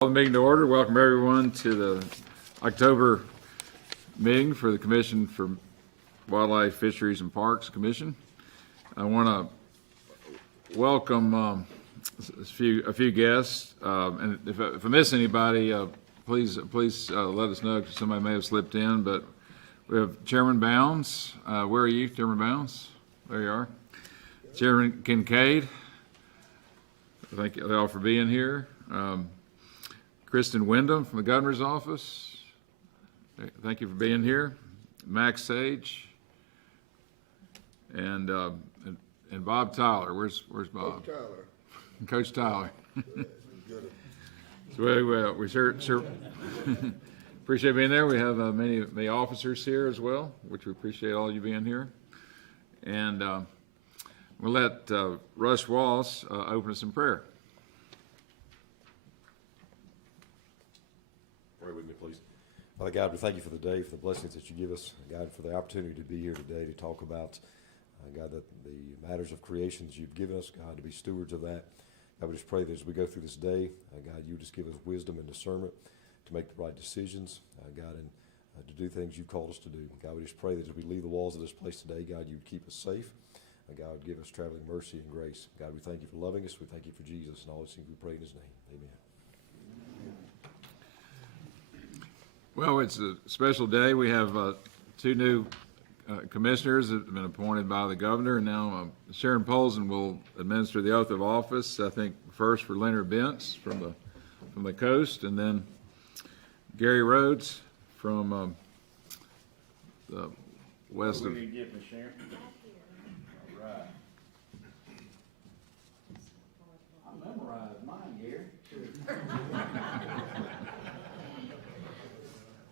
Call the meeting to order. Welcome everyone to the October meeting for the Commission for Wildlife, Fisheries, and Parks Commission. I want to welcome a few guests, and if I miss anybody, please let us know because somebody may have slipped in. But we have Chairman Bounds. Where are you, Chairman Bounds? There you are. Chairman Kincaid. Thank you all for being here. Kristen Wyndham from the Governor's Office. Thank you for being here. Max Sage. And Bob Tyler. Where's Bob? Coach Tyler. Coach Tyler. So we sure appreciate being there. We have many officers here as well, which we appreciate all you being here. And we'll let Russ Wallace open us in prayer. Pray with me, please. Father God, we thank you for the day, for the blessings that you give us. God, for the opportunity to be here today to talk about, God, the matters of creation that you've given us, God, to be stewards of that. God, we just pray that as we go through this day, God, you just give us wisdom and discernment to make the right decisions, God, and to do things you've called us to do. God, we just pray that as we leave the walls of this place today, God, you would keep us safe. God would give us traveling mercy and grace. God, we thank you for loving us. We thank you for Jesus. And all these things we pray in his name. Amen. Well, it's a special day. We have two new commissioners that have been appointed by the governor, and now Sharon Polson will administer the oath of office. I think first for Leonard Bentz from the coast, and then Gary Rhodes from the west of. Get me, Sharon. All right. I memorized mine, Gary.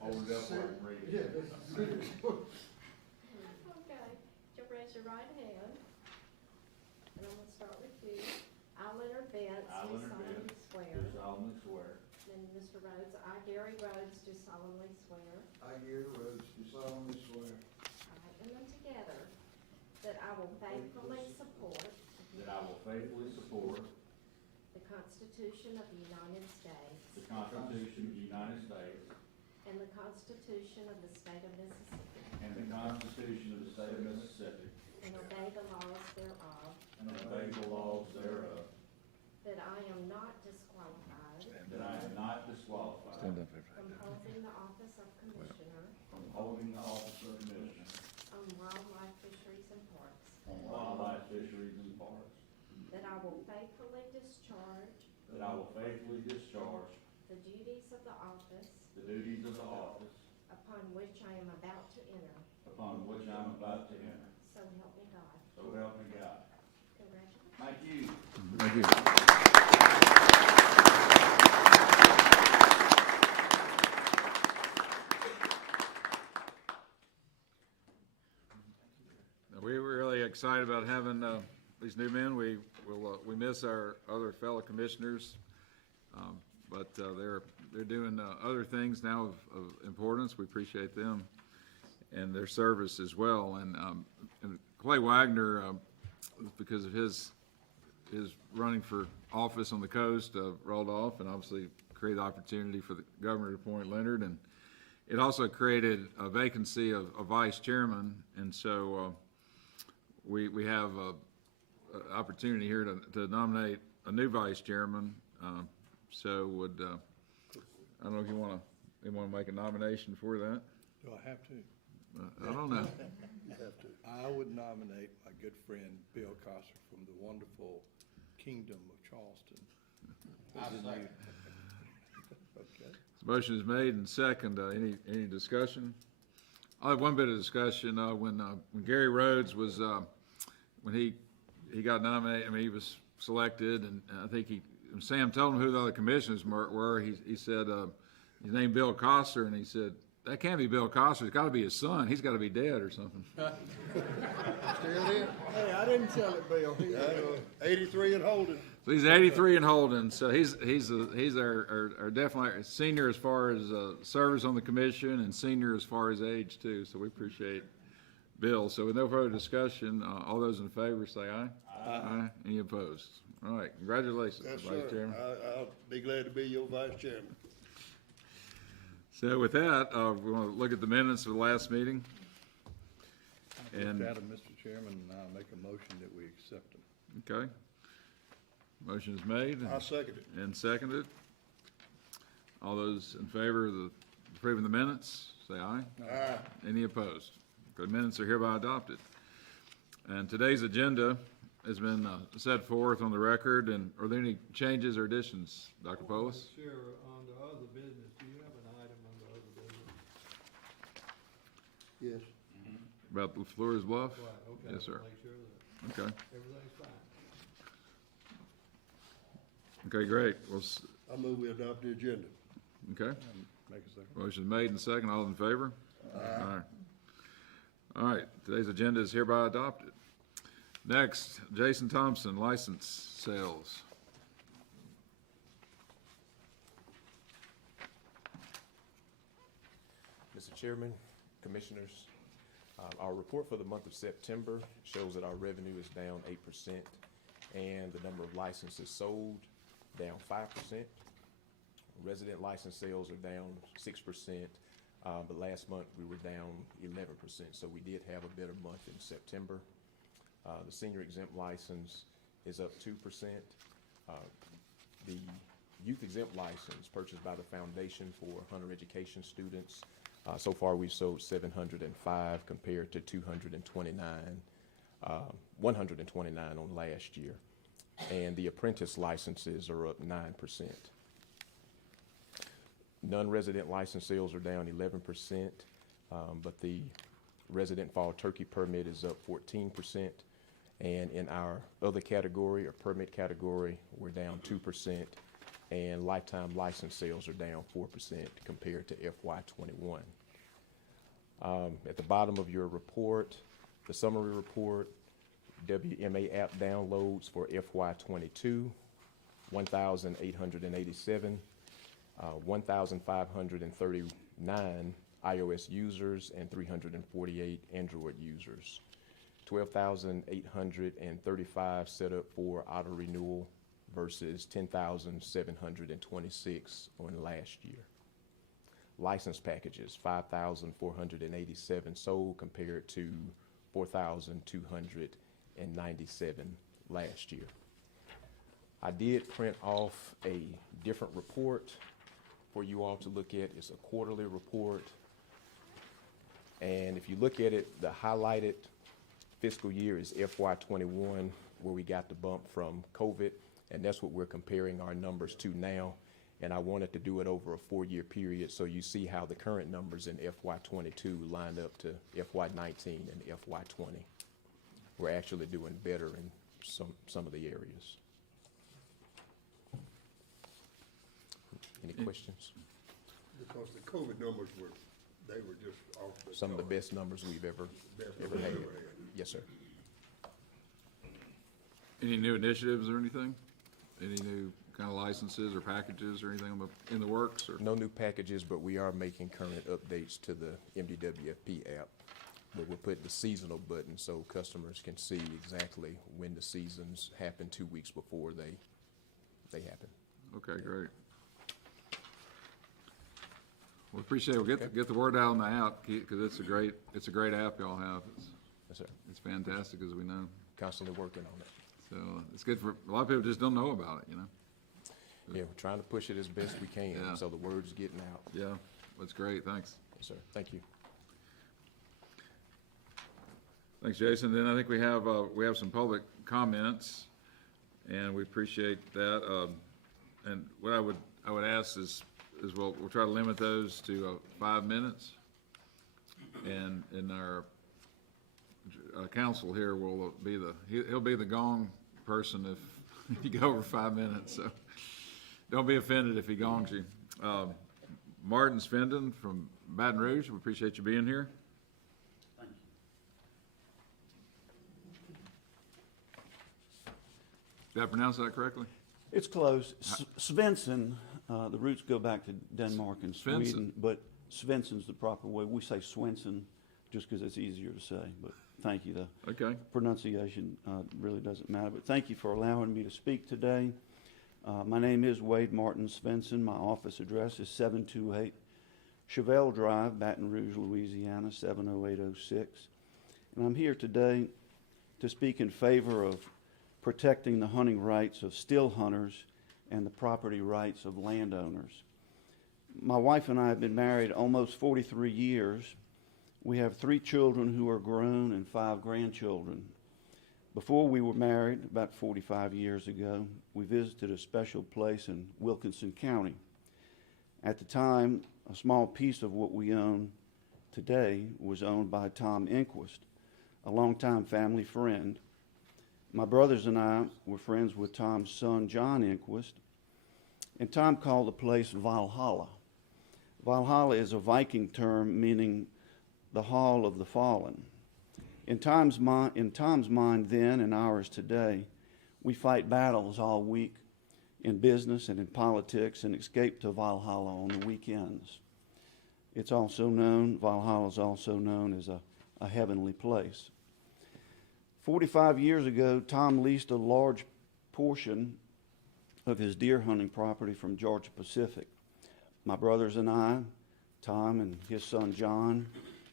Hold it up where I can read it. Okay, just raise your right hand, and I'm gonna start with you. I, Leonard Bentz, do solemnly swear. Do solemnly swear. And Mr. Rhodes, I, Gary Rhodes, do solemnly swear. I, Gary Rhodes, do solemnly swear All right, and then together, that I will faithfully support That I will faithfully support the Constitution of the United States the Constitution of the United States and the Constitution of the State of Mississippi, and the Constitution of the State of Mississippi, and obey the laws thereof, and obey the laws thereof, that I am not disqualified that I am not disqualified Stand up, from holding the office of Commissioner from holding the office of Commissioner on Wildlife, Fisheries, and Parks, on Wildlife, Fisheries, and Parks, that I will faithfully discharge that I will faithfully discharge the duties of the office the duties of the office upon which I am about to enter. upon which I am about to enter. So help me God. So help me God. Congratulations. Thank you. Thank you. We were really excited about having these new men. We miss our other fellow commissioners, but they're doing other things now of importance. We appreciate them and their service as well. And Clay Wagner, because of his running for office on the coast, rolled off, and obviously created opportunity for the governor to appoint Leonard, and it also created a vacancy of a vice chairman, and so we have an opportunity here to nominate a new vice chairman. So I don't know if you want to make a nomination for that. Do I have to? I don't know. You have to. I would nominate my good friend Bill Coster from the wonderful Kingdom of Charleston. Okay. The motion is made and second. Any discussion? I'll have one bit of discussion. When Gary Rhodes was when he got nominated, I mean, he was selected, and I think Sam told him who the other commissioners were. He said his name Bill Coster, and he said, that can't be Bill Coster. It's got to be his son. He's got to be dead or something. Still here? Hey, I didn't tell it, Bill. 83 and holding. So he's 83 and holding. So he's our definitely senior as far as service on the commission, and senior as far as age too. So we appreciate Bill. So with no further discussion, all those in favor say aye. Aye. Any opposed? All right, congratulations, Yes, Vice sir. Chairman. I'll be glad to be your vice chairman. So with that, we want to look at the minutes of the last meeting. And, With that, Mr. Chairman, I'll make a motion that we accept them. okay. Motion is made I second it. and seconded. All those in favor of approving the minutes, say aye. Aye. Any opposed? The minutes are hereby adopted. And today's agenda has been set forth on the record, and are there any changes or additions, Dr. Polis? Sure, on the other business, do you have an item on the other business? Yes. About the Flores Bluff? Right, okay. Yes, sir. Make sure that Okay, everything's fine. okay, great. Well, I move we adopt the agenda. okay, Make a second. motion made and second. All in favor? Aye. All right, today's agenda is hereby adopted. Next, Jason Thompson, license sales. Mr. Chairman, Commissioners, our report for the month of September shows that our revenue is down 8% and the number of licenses sold down 5%. Resident license sales are down 6%, but last month we were down 11%, so we did have a better month in September. The senior exempt license is up 2%. The youth exempt license purchased by the foundation for Hunter education students, so far we've sold 705 compared to 129 on last year. And the apprentice licenses are up 9%. Non-resident license sales are down 11%, but the resident fall turkey permit is up 14%. And in our other category, or permit category, we're down 2%. And lifetime license sales are down 4% compared to FY21. At the bottom of your report, the summary report, WMA app downloads for FY22, 1,887, 1,539 iOS users, and 348 Android users. 12,835 set up for auto renewal versus 10,726 on last year. License packages, 5,487 sold compared to 4,297 last year. I did print off a different report for you all to look at. It's a quarterly report. And if you look at it, the highlighted fiscal year is FY21, where we got the bump from COVID, and that's what we're comparing our numbers to now. And I wanted to do it over a 4-year period so you see how the current numbers in FY22 line up to FY19 and FY20. We're actually doing better in some of the areas. Any questions? Because the COVID numbers were just off the Some of the chart. best numbers we've ever Best had. we've ever had. Yes, sir. Any new initiatives or anything? Any new kind of licenses or packages or anything in the works, or? No new packages, but we are making current updates to the MDWFP app. But we're putting the seasonal button so customers can see exactly when the seasons happen 2 weeks before they happen. Okay, great. We appreciate it. We'll get the word out on the app, because it's a great app y'all have. Yes, sir. It's fantastic, as we know. Constantly working on it. So it's good for, a lot of people just don't know about it, you know? Yeah, we're trying to push it as best we can, Yeah. so the word's getting out. Yeah, that's great, thanks. Yes, sir. Thank you. Thanks, Jason. Then I think we have some public comments, and we appreciate that. And what I would ask is we'll try to limit those to 5 minutes. And our counsel here will be he'll be the gong person if you go over 5 minutes. So don't be offended if he gongs you. Martin Svenden from Baton Rouge, we appreciate you being here. Did I pronounce that correctly? It's close. Svensson, the roots go back to Denmark and Svensson. Sweden, but Svensson's the proper way. We say Swenson just because it's easier to say, but thank you. The Okay. pronunciation really doesn't matter, but thank you for allowing me to speak today. My name is Wade Martin Svensson. My office address is 728 Chevelle Drive, Baton Rouge, Louisiana, 70806. And I'm here today to speak in favor of protecting the hunting rights of still hunters and the property rights of landowners. My wife and I have been married almost 43 years. We have 3 children who are grown and 5 grandchildren. Before we were married, about 45 years ago, we visited a special place in Wilkinson County. At the time, a small piece of what we own today was owned by Tom Inquist, a longtime family friend. My brothers and I were friends with Tom's son, John Inquist, and Tom called the place Valhalla. Valhalla is a Viking term meaning the hall of the fallen. In Tom's mind then and ours today, we fight battles all week in business and in politics and escape to Valhalla on the weekends. Valhalla is also known as a heavenly place. 45 years ago, Tom leased a large portion of his deer hunting property from Georgia Pacific. My brothers and I, Tom and his son John,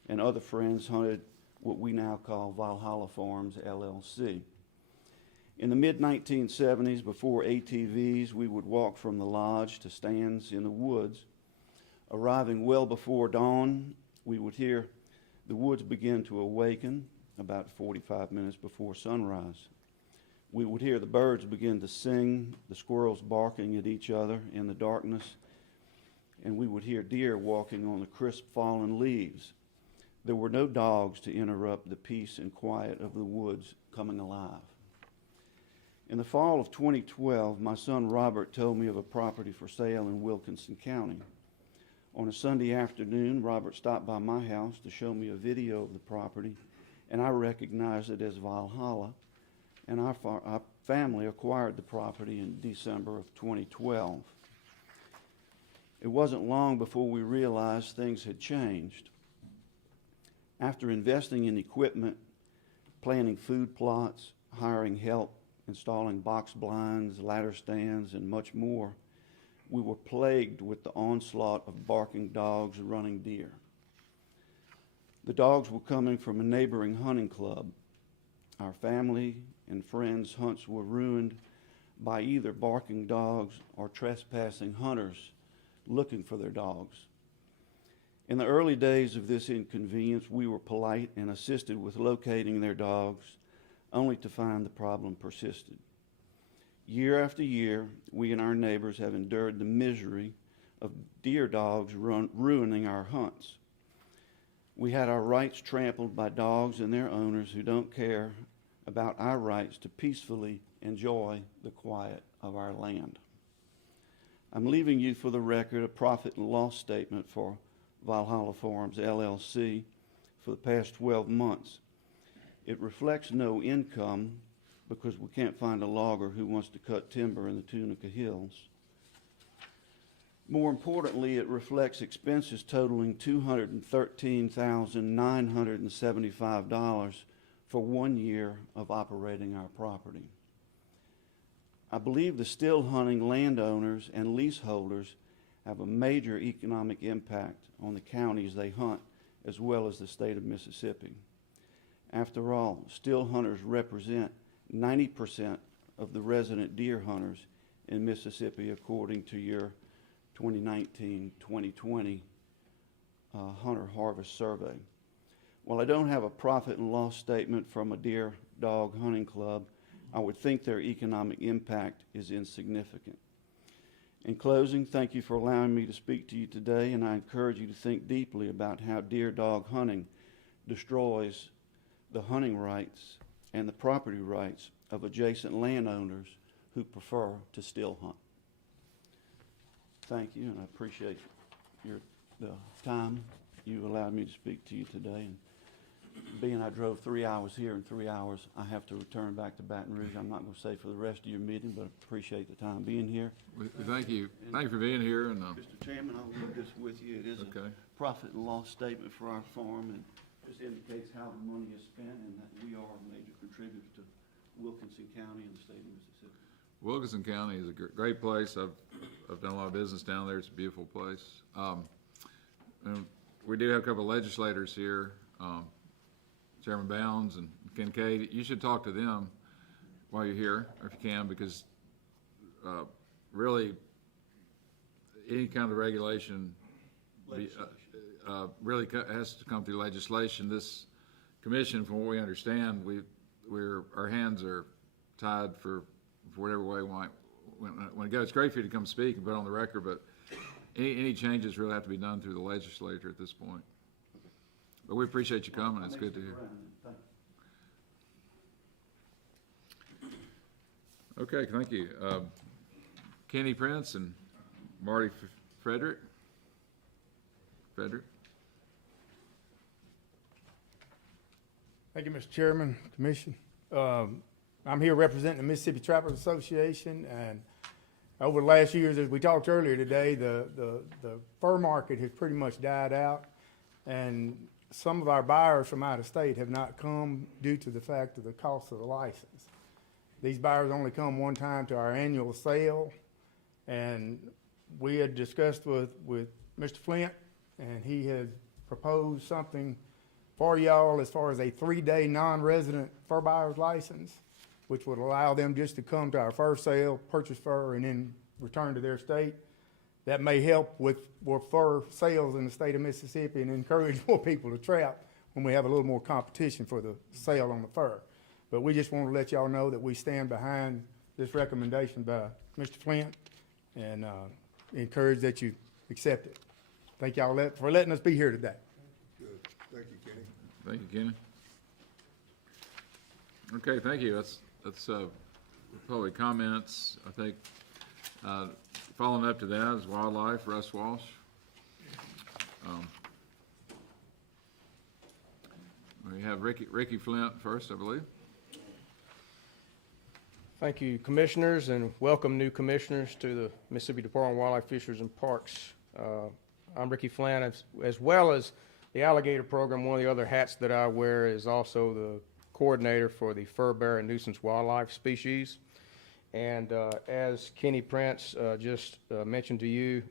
and other friends hunted what we now call Valhalla Farms, LLC. In the mid-1970s, before ATVs, we would walk from the lodge to stands in the woods. Arriving well before dawn, we would hear the woods begin to awaken about 45 minutes before sunrise. We would hear the birds begin to sing, the squirrels barking at each other in the darkness, and we would hear deer walking on the crisp fallen leaves. There were no dogs to interrupt the peace and quiet of the woods coming alive. In the fall of 2012, my son Robert told me of a property for sale in Wilkinson County. On a Sunday afternoon, Robert stopped by my house to show me a video of the property, and I recognized it as Valhalla, and our family acquired the property in December of 2012. It wasn't long before we realized things had changed. After investing in equipment, planning food plots, hiring help, installing box blinds, ladder stands, and much more, we were plagued with the onslaught of barking dogs running deer. The dogs were coming from a neighboring hunting club. Our family and friends' hunts were ruined by either barking dogs or trespassing hunters looking for their dogs. In the early days of this inconvenience, we were polite and assisted with locating their dogs, only to find the problem persisted. Year after year, we and our neighbors have endured the misery of deer dogs ruining our hunts. We had our rights trampled by dogs and their owners who don't care about our rights to peacefully enjoy the quiet of our land. I'm leaving you for the record a profit and loss statement for Valhalla Farms, LLC for the past 12 months. It reflects no income because we can't find a logger who wants to cut timber in the Tunica Hills. More importantly, it reflects expenses totaling $213,975 for 1 year of operating our property. I believe the still hunting landowners and leaseholders have a major economic impact on the counties they hunt, as well as the state of Mississippi. After all, still hunters represent 90% of the resident deer hunters in Mississippi, according to your 2019-2020 Hunter Harvest Survey. While I don't have a profit and loss statement from a deer dog hunting club, I would think their economic impact is insignificant. In closing, thank you for allowing me to speak to you today, and I encourage you to think deeply about how deer dog hunting destroys the hunting rights and the property rights of adjacent landowners who prefer to still hunt. Thank you, and I appreciate the time you allowed me to speak to you today. And being I drove 3 hours here and 3 hours, I have to return back to Baton Rouge. I'm not going to stay for the rest of your meeting, but I appreciate the time being here. We thank you. Thank you for being here. And Mr. Chairman, I'll leave this with you. It is okay. a profit and loss statement for our farm, and just indicates how the money is spent and that we are a major contributor to Wilkinson County and the state of Mississippi. Wilkinson County is a great place. I've done a lot of business down there. It's a beautiful place. And we do have a couple of legislators here, Chairman Bounds and Kincaid. You should talk to them while you're here, or if you can, because really any kind of regulation really has to come through legislation. This commission, from what we understand, our hands are tied for whatever way when it goes. It's great for you to come speak and put it on the record, but any changes really have to be done through the legislature at this point. But we appreciate you coming. It's good to hear. Okay, thank you. Kenny Prince and Marty Frederick. Thank you, Mr. Chairman, Commission. I'm here representing the Mississippi Trappers Association, and over the last years, as we talked earlier today, the fur market has pretty much died out, and some of our buyers from out of state have not come due to the fact of the cost of the license. These buyers only come one time to our annual sale, and we had discussed with Mr. Flint, and he had proposed something for y'all as far as a 3-day non-resident fur buyer's license, which would allow them just to come to our fur sale, purchase fur, and then return to their state. That may help with fur sales in the state of Mississippi and encourage more people to trap when we have a little more competition for the sale on the fur. But we just want to let y'all know that we stand behind this recommendation by Mr. Flint and encourage that you accept it. Thank y'all for letting us be here today. Good. Thank you, Kenny. Thank you, Kenny. Okay, thank you. That's public comments. I think following up to that is wildlife. Russ Walsh. We have Ricky Flint first, I believe. Thank you, commissioners, and welcome new commissioners to the Mississippi Department of Wildlife, Fisheries, and Parks. I'm Ricky Flint, as well as the alligator program. One of the other hats that I wear is also the coordinator for the fur-bearing nuisance wildlife species. And as Kenny Prince just mentioned to you,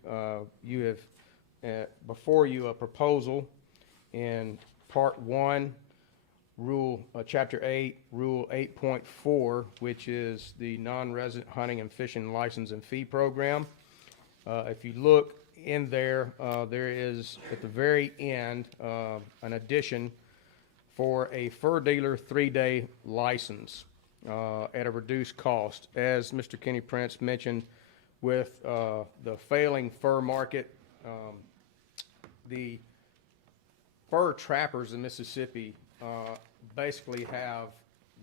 you have before you a proposal in Part 1, Chapter 8, Rule 8.4, which is the non-resident hunting and fishing license and fee program. If you look in there, there is at the very end an addition for a fur dealer 3-day license at a reduced cost. As Mr. Kenny Prince mentioned, with the failing fur market, the fur trappers in Mississippi basically have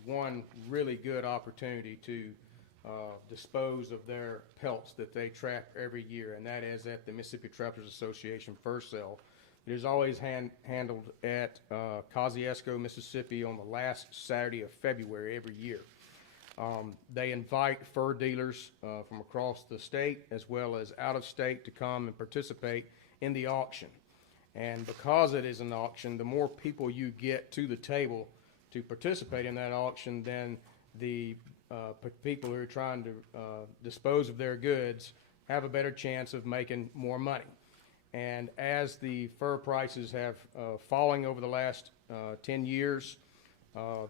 one really good opportunity to dispose of their pelts that they trap every year, and that is at the Mississippi Trappers Association fur sale. It is always handled at Kosciuszko, Mississippi on the last Saturday of February every year. They invite fur dealers from across the state as well as out of state to come and participate in the auction. And because it is an auction, the more people you get to the table to participate in that auction, then the people who are trying to dispose of their goods have a better chance of making more money. And as the fur prices have fallen over the last 10 years,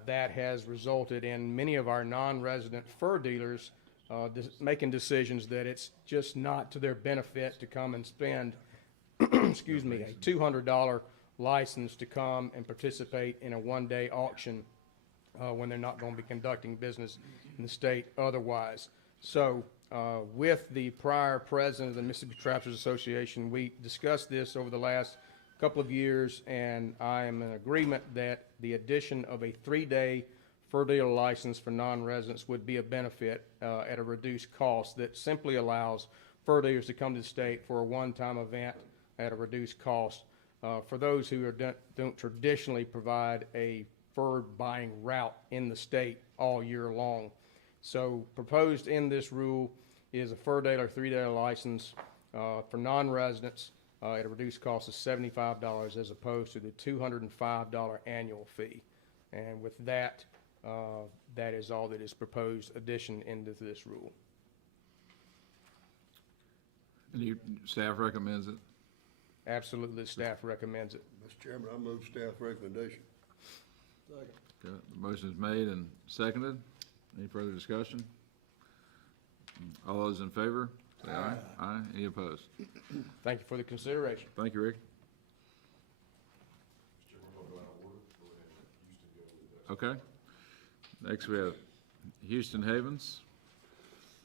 that has resulted in many of our non-resident fur dealers making decisions that it's just not to their benefit to come and spend excuse me, a $200 license to come and participate in a one-day auction when they're not going to be conducting business in the state otherwise. So with the prior president of the Mississippi Trappers Association, we discussed this over the last couple of years, and I am in agreement that the addition of a 3-day fur dealer license for non-residents would be a benefit at a reduced cost that simply allows fur dealers to come to the state for a one-time event at a reduced cost for those who don't traditionally provide a fur buying route in the state all year long. So proposed in this rule is a fur dealer 3-day license for non-residents at a reduced cost of $75 as opposed to the $205 annual fee. And with that, that is all that is proposed addition into this rule. And staff recommends it? Absolutely, staff recommends it. Mr. Chairman, I move staff recommendation. Second. Okay, the motion is made and seconded. Any further discussion? All those in favor, say aye. Aye. Any opposed? Thank you for the consideration. Thank you, Rick. Okay. Next, we have Houston Havens.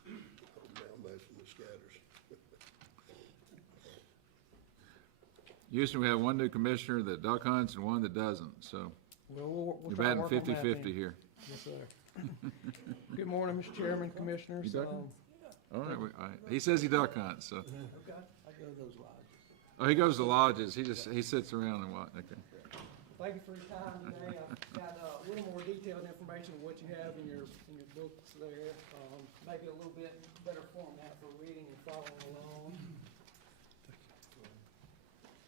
Down by from the scatters. Houston, we have one new commissioner that duck hunts and one that doesn't, so We'll you're try to batting work on that 50-50 then. here. Yes, sir. Good morning, Mr. Chairman, Commissioners. You ducking? All right, he says he duck hunts, so. Okay, I go to those lodges. Oh, he goes to lodges. He sits around and what, okay. Thank you for your time today. I've got a little more detailed information of what you have in your books there. Maybe a little bit better format for reading and following along.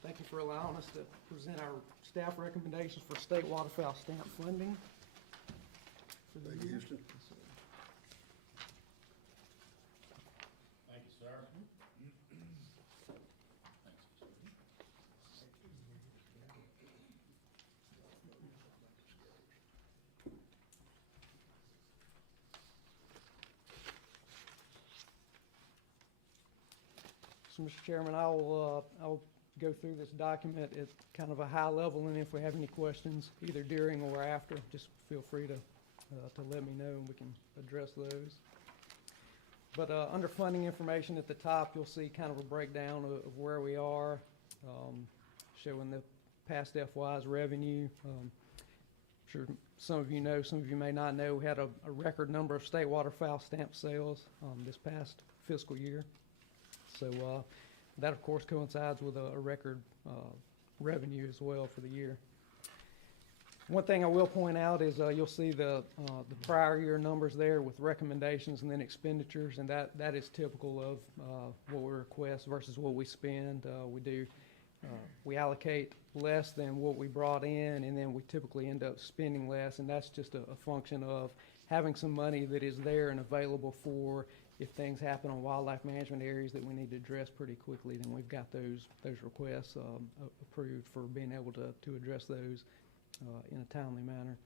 Thank you for allowing us to present our staff recommendations for state waterfowl stamp funding. Thank you, Houston. Thank you, sir. So, Mr. Chairman, I'll go through this document at kind of a high level, and if we have any questions, either during or after, just feel free to let me know and we can address those. But under funding information at the top, you'll see kind of a breakdown of where we are, showing the past FY's revenue. I'm sure some of you know, some of you may not know, we had a record number of state waterfowl stamp sales this past fiscal year. So that, of course, coincides with a record revenue as well for the year. One thing I will point out is you'll see the prior year numbers there with recommendations and then expenditures, and that is typical of what we request versus what we spend. We allocate less than what we brought in, and then we typically end up spending less, and that's just a function of having some money that is there and available for if things happen on wildlife management areas that we need to address pretty quickly, then we've got those requests approved for being able to address those in a timely manner.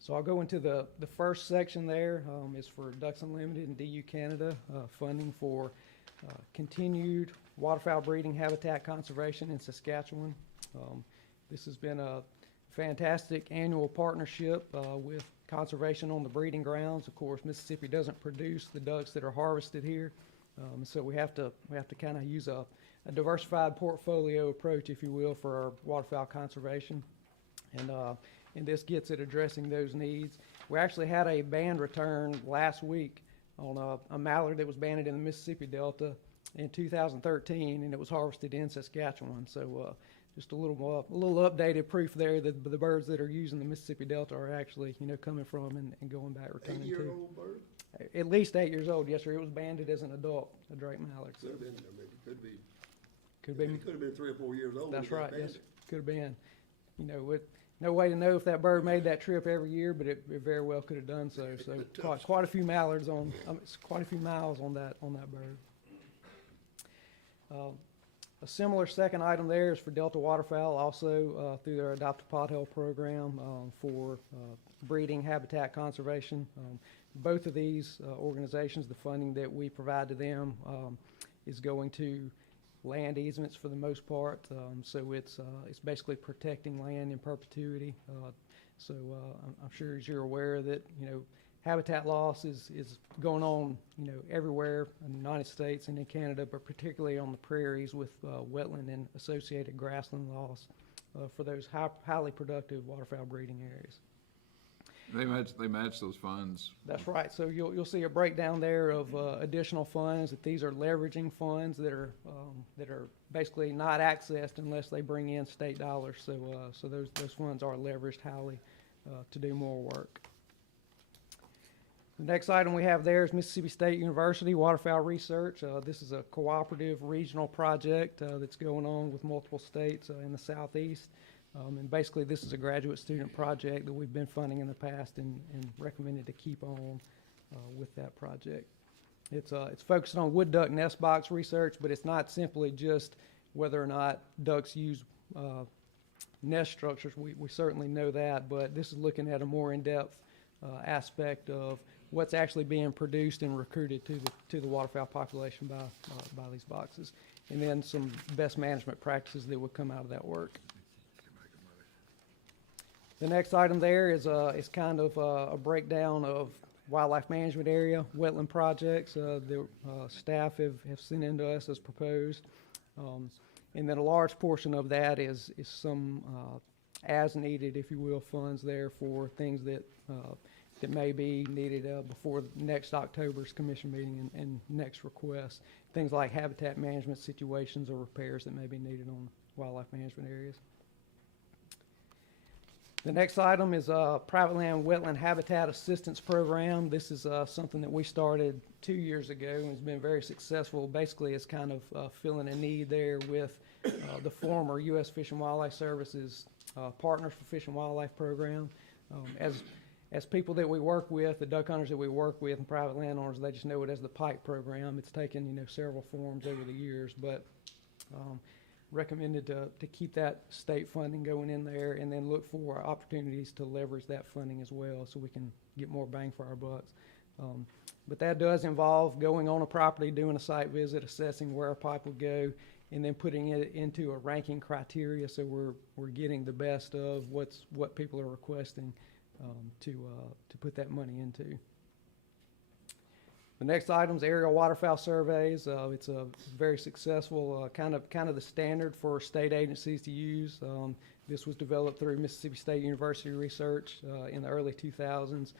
So I'll go into the first section there is for Ducks Unlimited and DU Canada, funding for continued waterfowl breeding habitat conservation in Saskatchewan. This has been a fantastic annual partnership with conservation on the breeding grounds. Of course, Mississippi doesn't produce the ducks that are harvested here, so we have to kind of use a diversified portfolio approach, if you will, for our waterfowl conservation, and this gets at addressing those needs. We actually had a band return last week on a mallard that was banded in the Mississippi Delta in 2013, and it was harvested in Saskatchewan. So just a little updated proof there that the birds that are using the Mississippi Delta are actually, coming from and going back, returning to. 8-year-old bird? At least 8 years old, yes, sir. It was banded as an adult, a Drake mallard. So Could have been, I mean, it could be. could be. It could have been 3 or 4 years old. when That's it got right. Yes, banded. could have been. With no way to know if that bird made that trip every year, but it very well could have done so. So quite a few mallards on, quite a few miles on that bird. A similar second item there is for Delta Waterfowl, also through their Adopt a Pothole program for breeding habitat conservation. Both of these organizations, the funding that we provide to them is going to land easements for the most part. So it's basically protecting land in perpetuity. So I'm sure as you're aware that, habitat loss is going on, everywhere in the United States and in Canada, but particularly on the prairies with wetland and associated grassland loss for those highly productive waterfowl breeding areas. They match those funds. That's right. So you'll see a breakdown there of additional funds, that these are leveraging funds that are basically not accessed unless they bring in state dollars. So those funds are leveraged highly to do more work. The next item we have there is Mississippi State University Waterfowl Research. This is a cooperative regional project that's going on with multiple states in the southeast. And basically, this is a graduate student project that we've been funding in the past and recommended to keep on with that project. It's focused on wood duck nest box research, but it's not simply just whether or not ducks use nest structures. We certainly know that, but this is looking at a more in-depth aspect of what's actually being produced and recruited to the waterfowl population by these boxes, and then some best management practices that would come out of that work. The next item there is kind of a breakdown of wildlife management area, wetland projects. The staff have sent in to us as proposed. And then a large portion of that is some as needed, if you will, funds there for things that may be needed before next October's commission meeting and next request. Things like habitat management situations or repairs that may be needed on wildlife management areas. The next item is a private land wetland habitat assistance program. This is something that we started 2 years ago and has been very successful. Basically, it's kind of filling a need there with the former U.S. Fish and Wildlife Services Partners for Fish and Wildlife program. As people that we work with, the duck hunters that we work with and private landowners, they just know it as the PIKE program. It's taken, several forms over the years, but recommended to keep that state funding going in there and then look for opportunities to leverage that funding as well so we can get more bang for our bucks. But that does involve going on a property, doing a site visit, assessing where a pipe would go, and then putting it into a ranking criteria so we're getting the best of what people are requesting to put that money into. The next item is aerial waterfowl surveys. It's a very successful kind of the standard for state agencies to use. This was developed through Mississippi State University research in the early 2000s.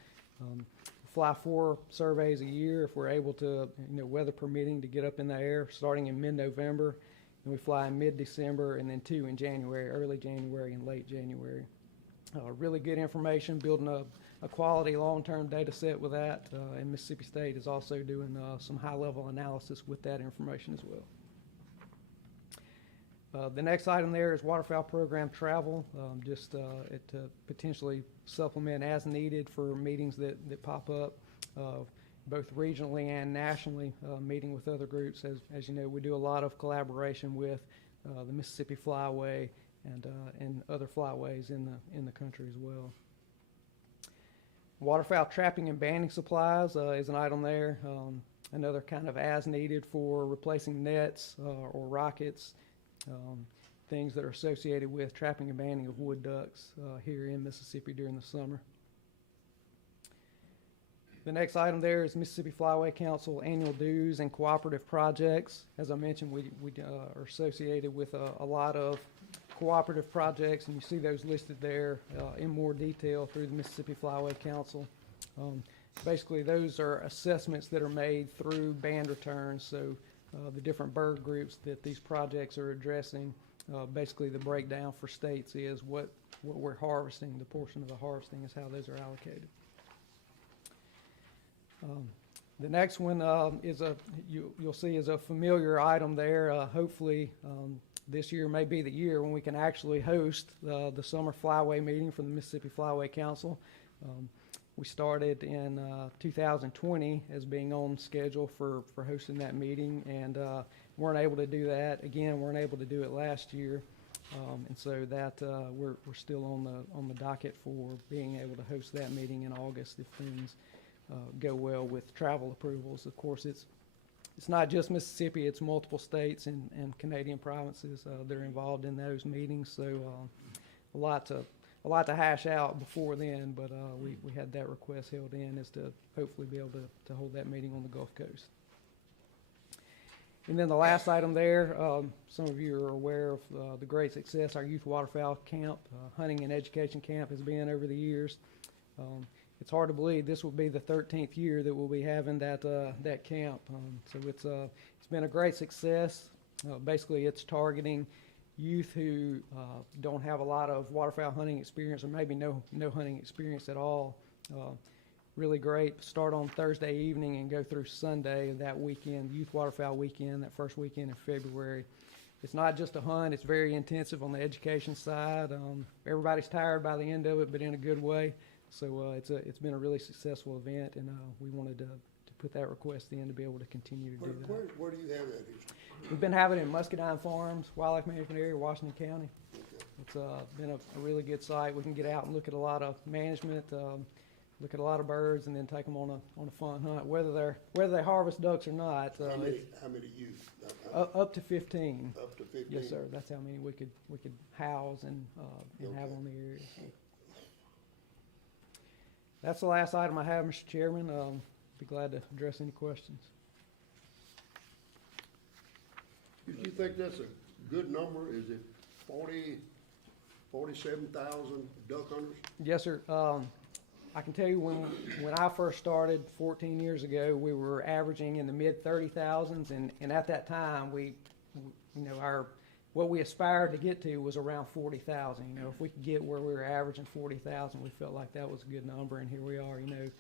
Fly 4 surveys a year if we're able to, weather permitting, to get up in the air starting in mid-November, and we fly in mid-December, and then 2 in January, early January and late January. Really good information, building a quality long-term data set with that, and Mississippi State is also doing some high-level analysis with that information as well. The next item there is waterfowl program travel, to potentially supplement as needed for meetings that pop up, both regionally and nationally, meeting with other groups. As you know, we do a lot of collaboration with the Mississippi Flyway and other flyways in the country as well. Waterfowl trapping and banding supplies is an item there. Another kind of as needed for replacing nets or rockets, things that are associated with trapping and banding of wood ducks here in Mississippi during the summer. The next item there is Mississippi Flyway Council annual dues and cooperative projects. As I mentioned, we are associated with a lot of cooperative projects, and you see those listed there in more detail through the Mississippi Flyway Council. Basically, those are assessments that are made through band returns, so the different bird groups that these projects are addressing. Basically, the breakdown for states is what we're harvesting, the portion of the harvesting is how those are allocated. The next one you'll see is a familiar item there. Hopefully, this year may be the year when we can actually host the summer flyway meeting for the Mississippi Flyway Council. We started in 2020 as being on schedule for hosting that meeting, and weren't able to do that. Again, weren't able to do it last year, and so that we're still on the docket for being able to host that meeting in August if things go well with travel approvals. Of course, it's not just Mississippi, it's multiple states and Canadian provinces that are involved in those meetings, so a lot to hash out before then, but we had that request held in as to hopefully be able to hold that meeting on the Gulf Coast. And then the last item there, some of you are aware of the great success our youth waterfowl camp, hunting and education camp has been over the years. It's hard to believe this will be the 13th year that we'll be having that camp. So it's been a great success. Basically, it's targeting youth who don't have a lot of waterfowl hunting experience or maybe no hunting experience at all. really great. Start on Thursday evening and go through Sunday that weekend, Youth Waterfowl Weekend, that first weekend in February. It's not just a hunt, it's very intensive on the education side. Everybody's tired by the end of it, but in a good way. So it's been a really successful event, and we wanted to put that request in to be able to continue to do that. Where do you have that? We've been having it in Muscadine Farms, Wildlife Management Area, Washington County. It's been a really good site. We can get out and look at a lot of management, look at a lot of birds, and then take them on a fun hunt, whether they harvest ducks or not. How many youth? Up to 15. Up to 15? Yes, sir. That's how many we could house and have on the area. So. That's the last item I have, Mr. Chairman. Be glad to address any questions. Do you think that's a good number? Is it 47,000 duck hunters? Yes, sir. I can tell you when I first started 14 years ago, we were averaging in the mid 30,000s, and at that time what we aspired to get to was around 40,000. You know, if we could get where we were averaging 40,000, we felt like that was a good number, and here we are. You know,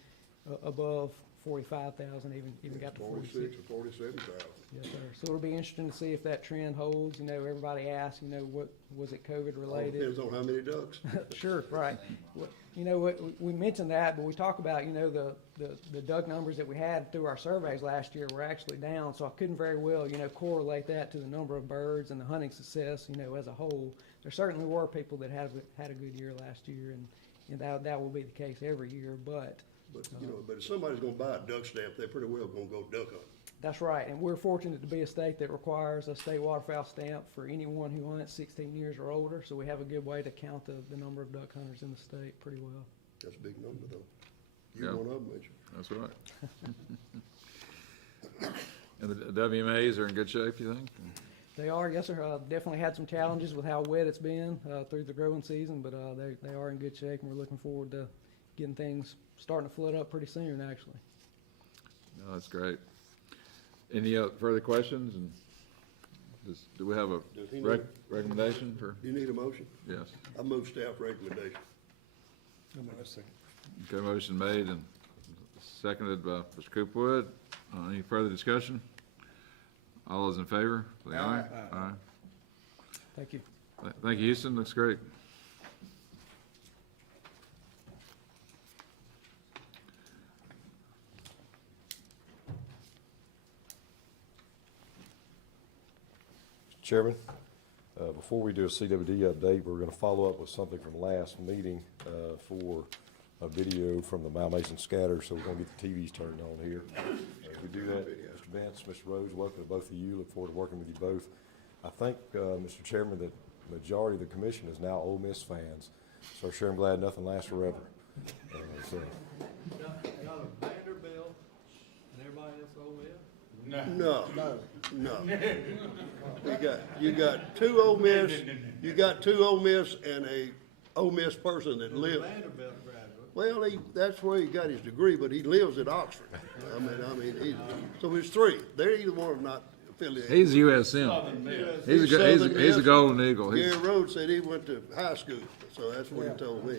above 45,000, even got to 46 or 47,000. Yes, sir. So it'll be interesting to see if that trend holds. You know, everybody asks, what was it COVID related? Depends on how many ducks. Sure, right. You know, we mentioned that, but we talk about, the duck numbers that we had through our surveys last year were actually down. So I couldn't very well, correlate that to the number of birds and the hunting success, as a whole. There certainly were people that had a good year last year, and that will be the case every year. But if somebody's gonna buy a duck stamp, they're pretty well gonna go duck hunting. that's right, and we're fortunate to be a state that requires a state waterfowl stamp for anyone who hunts 16 years or older, so we have a good way to count the number of duck hunters in the state pretty well. That's a big number, though. You're one of them, ain't you? That's right. And the WMAs are in good shape, you think? They are, yes, sir. Definitely had some challenges with how wet it's been through the growing season, but they are in good shape, and we're looking forward to getting things starting to flood up pretty soon, actually. No, that's great. Any further questions? And do we have a recommendation for? Do you need a motion? Yes. I move staff recommendation. Okay, motion made and seconded by Mr. Coopwood. Any further discussion? All those in favor, say aye. Aye. Thank you. Thank you, Houston. Looks great. Chairman, before we do a CWD update, we're going to follow up with something from last meeting for a video from the Mason scatter, so we're going to get the TVs turned on here. As we do that, Mr. Vance, Mr. Rhodes, welcome to both of you. Look forward to working with you both. I think, Mr. Chairman, that the majority of the commission is now Ole Miss fans, so sure I'm glad nothing lasts forever. Got a Vanderbilt and everybody else over there? No. You got two Ole Miss. You got two Ole Miss and a Ole Miss person that lives. Vanderbilt graduate. Well, that's where he got his degree, but he lives at Oxford. So there's three. They're either one of not affiliated. He's USM. He's a Golden Eagle. Gary Rhodes said he went to high school, so that's what he told me.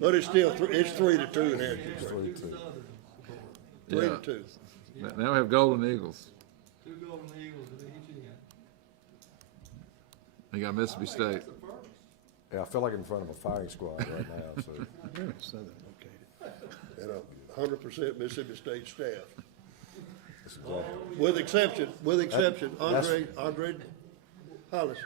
But it's still it's 3-2 in there. 3-2. 3-2. Now we have Golden Eagles. Two Golden Eagles in each end. You got Mississippi State. That's the first. Yeah, I feel like I'm in front of a firing squad right now, so. Southern located. And 100% Mississippi State staff. With exception, Andre Hollis. Andre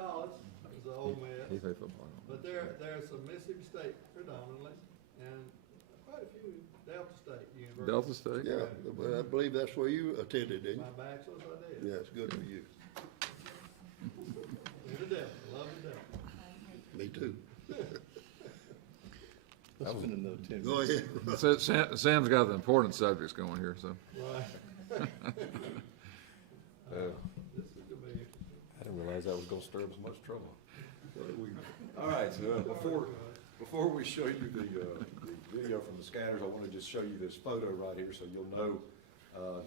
Hollis is the Ole Miss, He played football. but there's some Mississippi State predominantly, and quite a few Delta State universities. Delta State? Yeah, I believe that's where you attended, didn't you? My bachelor's I did. Yeah, it's good for you. In the Delta, love the Delta. Me too. Let's spend another 10 minutes. Go ahead. So Sam's got the important subjects going here, so. Right. This is gonna be interesting. I didn't realize that was gonna stir up so much trouble. All right, so before we show you the video from the scanners, I want to just show you this photo right here so you'll know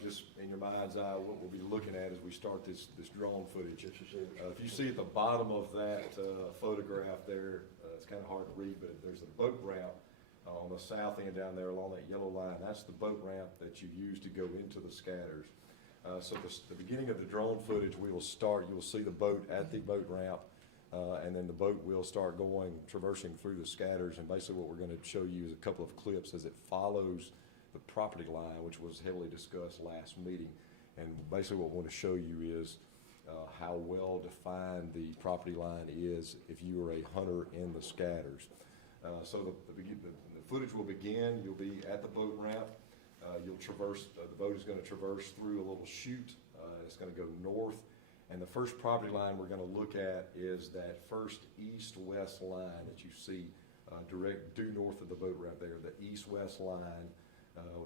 just in your mind's eye, what we'll be looking at as we start this drone footage. If you see at the bottom of that photograph there, it's kind of hard to read, but there's a boat ramp on the south end down there along that yellow line. That's the boat ramp that you use to go into the scatters. So the beginning of the drone footage, we will start, you'll see the boat at the boat ramp, and then the boat will start traversing through the scatters. And basically what we're going to show you is a couple of clips as it follows the property line, which was heavily discussed last meeting. And basically what we want to show you is how well defined the property line is if you are a hunter in the scatters. So the footage will begin, you'll be at the boat ramp. You'll traverse, the boat is going to traverse through a little chute. It's going to go north. And the first property line we're going to look at is that first east-west line that you see direct due north of the boat ramp there, the east-west line.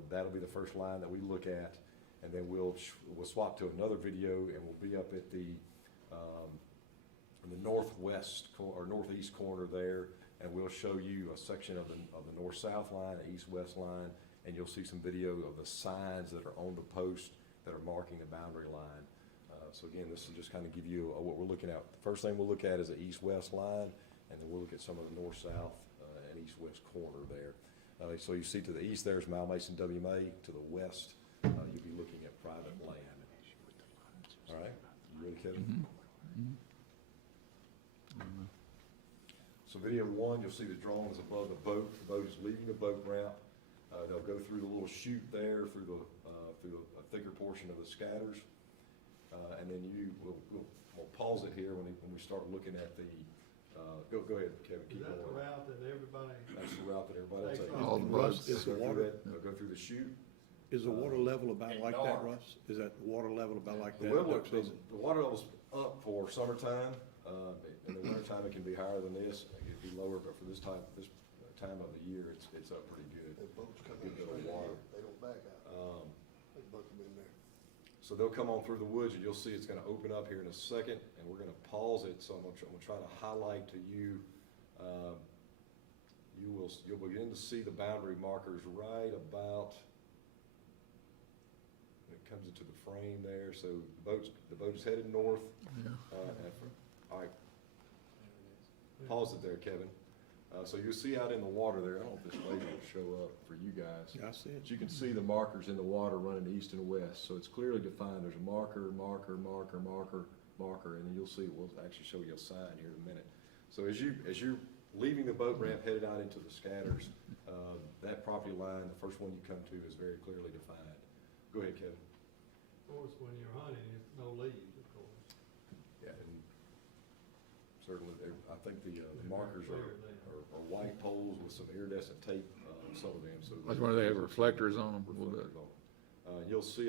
That'll be the first line that we look at. And then we'll swap to another video, and we'll be up at the northwest or northeast corner there, and we'll show you a section of the north-south line, the east-west line, and you'll see some video of the signs that are on the post that are marking the boundary line. So again, this will just kind of give you what we're looking at. The first thing we'll look at is the east-west line, and then we'll look at some of the north-south and east-west corner there. So you see to the east there's Malmason WMA. To the west, you'll be looking at private land. All right, you ready, Kevin? So video one, you'll see the drone is above the boat. The boat is leaving the boat ramp. They'll go through the little chute there, through a thicker portion of the scatters, and then we'll pause it here when we start looking at the. Go ahead, Kevin. Is that the route that everybody? That's the route that everybody takes. All the boats. They'll go through the chute. Is the water level about like that, Russ? Is that water level about like that? The water level's up for summertime. In the wintertime, it can be higher than this. It can be lower, but for this time of the year, it's up pretty good. The boats come Good in bit of straight, water. they don't back out. They both have been there. So they'll come on through the woods, and you'll see it's going to open up here in a second, and we're going to pause it. So I'm going to try to highlight to you. You'll begin to see the boundary markers right about when it comes into the frame there. So the boat is headed north. Yeah. All right. Pause it there, Kevin. So you'll see out in the water there, I don't know if this label will show up for you guys. Yeah, I see it. But you can see the markers in the water running east and west, so it's clearly defined. There's a marker, marker, marker, marker, marker, and then you'll see, we'll actually show you a sign here in a minute. So as you're leaving the boat ramp headed out into the scatters, that property line, the first one you come to, is very clearly defined. Go ahead, Kevin. Of course, when you're hunting, it's no leaves, of course. Yeah, and certainly, I think the markers are white poles with some iridescent tape on some of them. So Like where they have reflectors on them a little bit. You'll see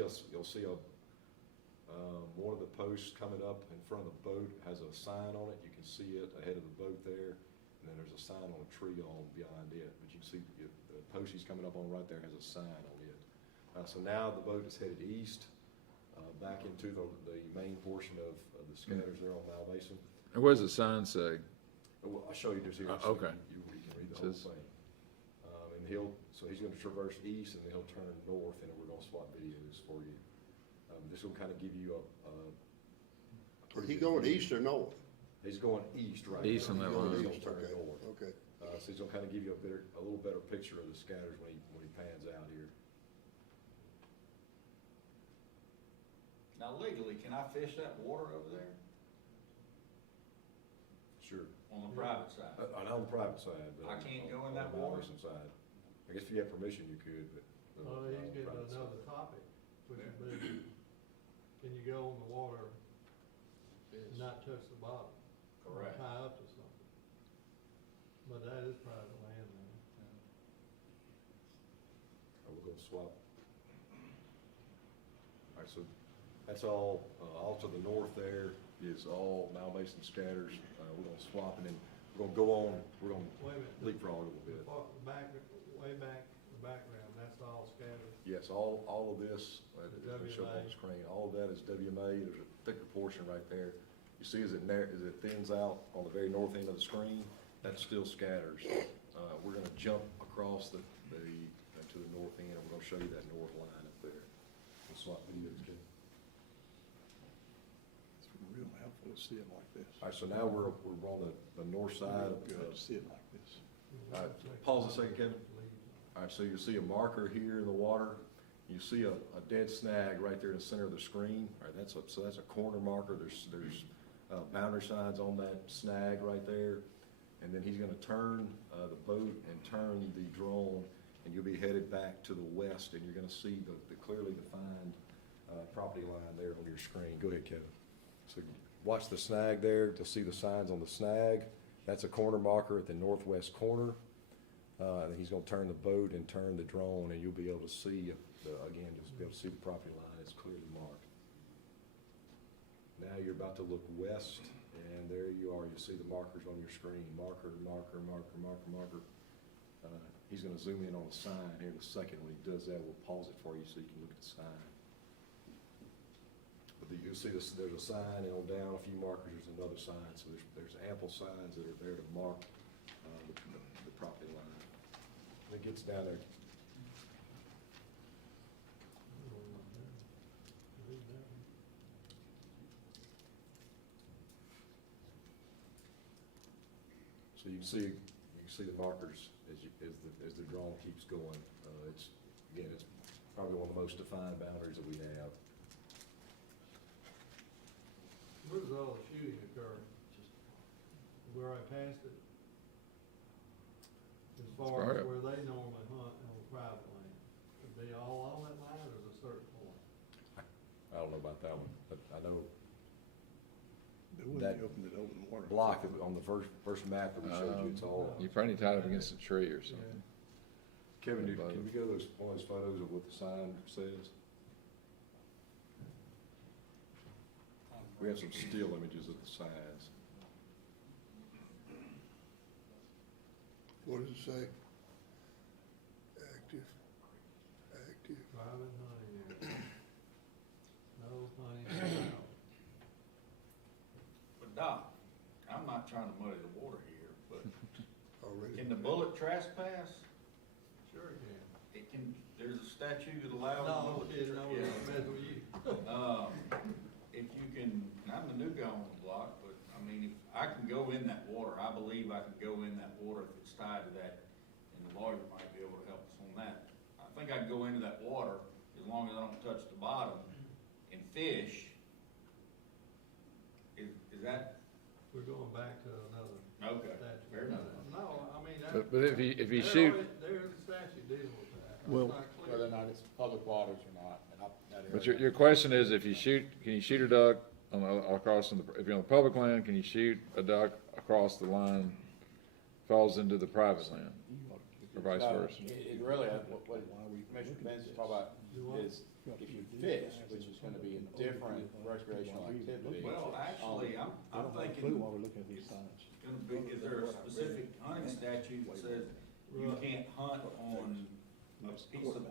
one of the posts coming up in front of the boat has a sign on it. You can see it ahead of the boat there, and then there's a sign on a tree on beyond it. But you can see the post he's coming up on right there has a sign on it. So now the boat is headed east, back into the main portion of the scatters there on Malmason. And what does the sign say? Well, I'll show you this here. Okay. You can read the whole thing. And he's going to traverse east, and then he'll turn north, and then we're going to swap videos for you. This will kind of give you Is he going east or north? He's going east right now. East on that line. He's going to turn Okay, north. okay. So he's going to kind of give you a little better picture of the scatters when he pans out here. Now legally, can I fish that water over there Sure. on the private side? On the private side, but. I can't go in on that the water? Malmason side. I guess if you have permission, you could, but. Oh, he's getting private side. another topic, which would be, can you go on the water and not touch the bottom? Or Correct. tie up to something? But that is private land, man. We're going to swap. All right, so that's all to the north there is all Malmason scatters. We're going to swap, and then we're going to go on, we're going to Wait a minute. leapfrog a little bit. Way back, the background, that's all scattered. Yes, all of this, The it'll show up on WMA. the screen, all of that is WMA. There's a thicker portion right there. You see as it thins out on the very north end of the screen, that's still scatters. We're going to jump across to the north end, and we're going to show you that north line up there. swap videos, Kevin. It's real helpful to see it like this. All right, so now we're on the north side. Real good to see it like this. All right, pause a second, Kevin. All right, so you see a marker here in the water. You see a dead snag right there in the center of the screen. All right, so that's a corner marker. There's boundary signs on that snag right there. And then he's gonna turn the boat and turn the drone, and you'll be headed back to the west, and you're gonna see the clearly defined property line there on your screen. Go ahead, Kevin. So watch the snag there to see the signs on the snag. That's a corner marker at the northwest corner. And he's gonna turn the boat and turn the drone, and you'll be able to see, again, just be able to see the property line. It's clearly marked. Now you're about to look west, and there you are. You see the markers on your screen. Marker, marker, marker, marker, marker. He's gonna zoom in on the sign here in a second. When he does that, we'll pause it for you so you can look at the sign. But you'll see this, there's a sign, and on down a few markers, there's another sign. So there's ample signs that are there to mark the property line. When it gets down there, so you can see the markers as the drone keeps going. It's probably one of the most defined boundaries that we have. Where does all the shooting occur? We're right past it? As far as where they normally hunt on private land? Would they all on that line or is it a certain point? I don't know about that one, but I know But when that they open it open water. block on the first map that we showed you, it's all. You're probably tied up against a tree or something. Kevin, can we go to one of those photos of what the sign says? We have some still images of the signs. What does it say? Active. Private hunting area. No hunting allowed. But Doc, I'm not trying to muddy the water here, but Already. can the bullet trespass? Sure it can. It can, there's a statute that allows. No, bullet kid, no, yeah. it's mess with you. If you can, and I'm the new guy on the block, but I mean, if I can go in that water, I believe I can go in that water if it's tied to that, and the lawyer might be able to help us on that. I think I can go into that water as long as I don't touch the bottom and fish. Is that, We're going back to another okay, statute. fair enough. No, I mean, that. But if you shoot, There's a statute dealing with that. Well- It's not clear. Whether or not it's public waters or not, and that but area. your question is, if you shoot, can you shoot a duck across, if you're on the public land, can you shoot a duck across the line, falls into the private land, or vice No, versa? It really, what Commissioner Benz is talking about is if you fish, which is gonna be a different recreational activity. Well, actually, I'm thinking, it's gonna be, is there a specific hunting statute that says you can't hunt on a piece of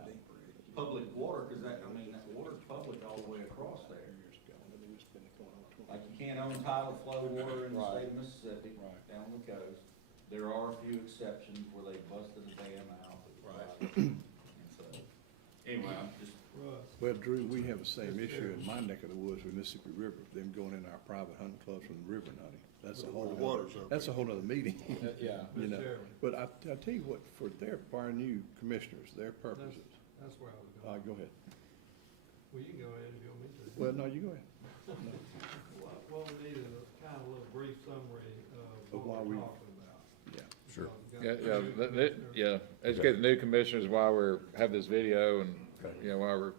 public water, cause that water's public all the way across there. Like you can't own tidal flow water in the state of Mississippi, down the coast. There are a few exceptions where they busted a dam out. And so, anyway, I'm just, Russ, Well, Drew, we have the same issue in my neck of the woods with Mississippi River, them going in our private hunting clubs from the river hunting. That's a whole, The water's up that's a whole other meeting. Yeah. You know, Mr. Chairman. but I tell you what, for our new commissioners, their purposes, that's where I was going. go ahead. Well, you can go ahead if you want me to. Well, no, you go ahead. What we need is a kind of a little brief summary Of of why what we- we're talking about. Yeah. Sure. Educate the new commissioners why have this video and, why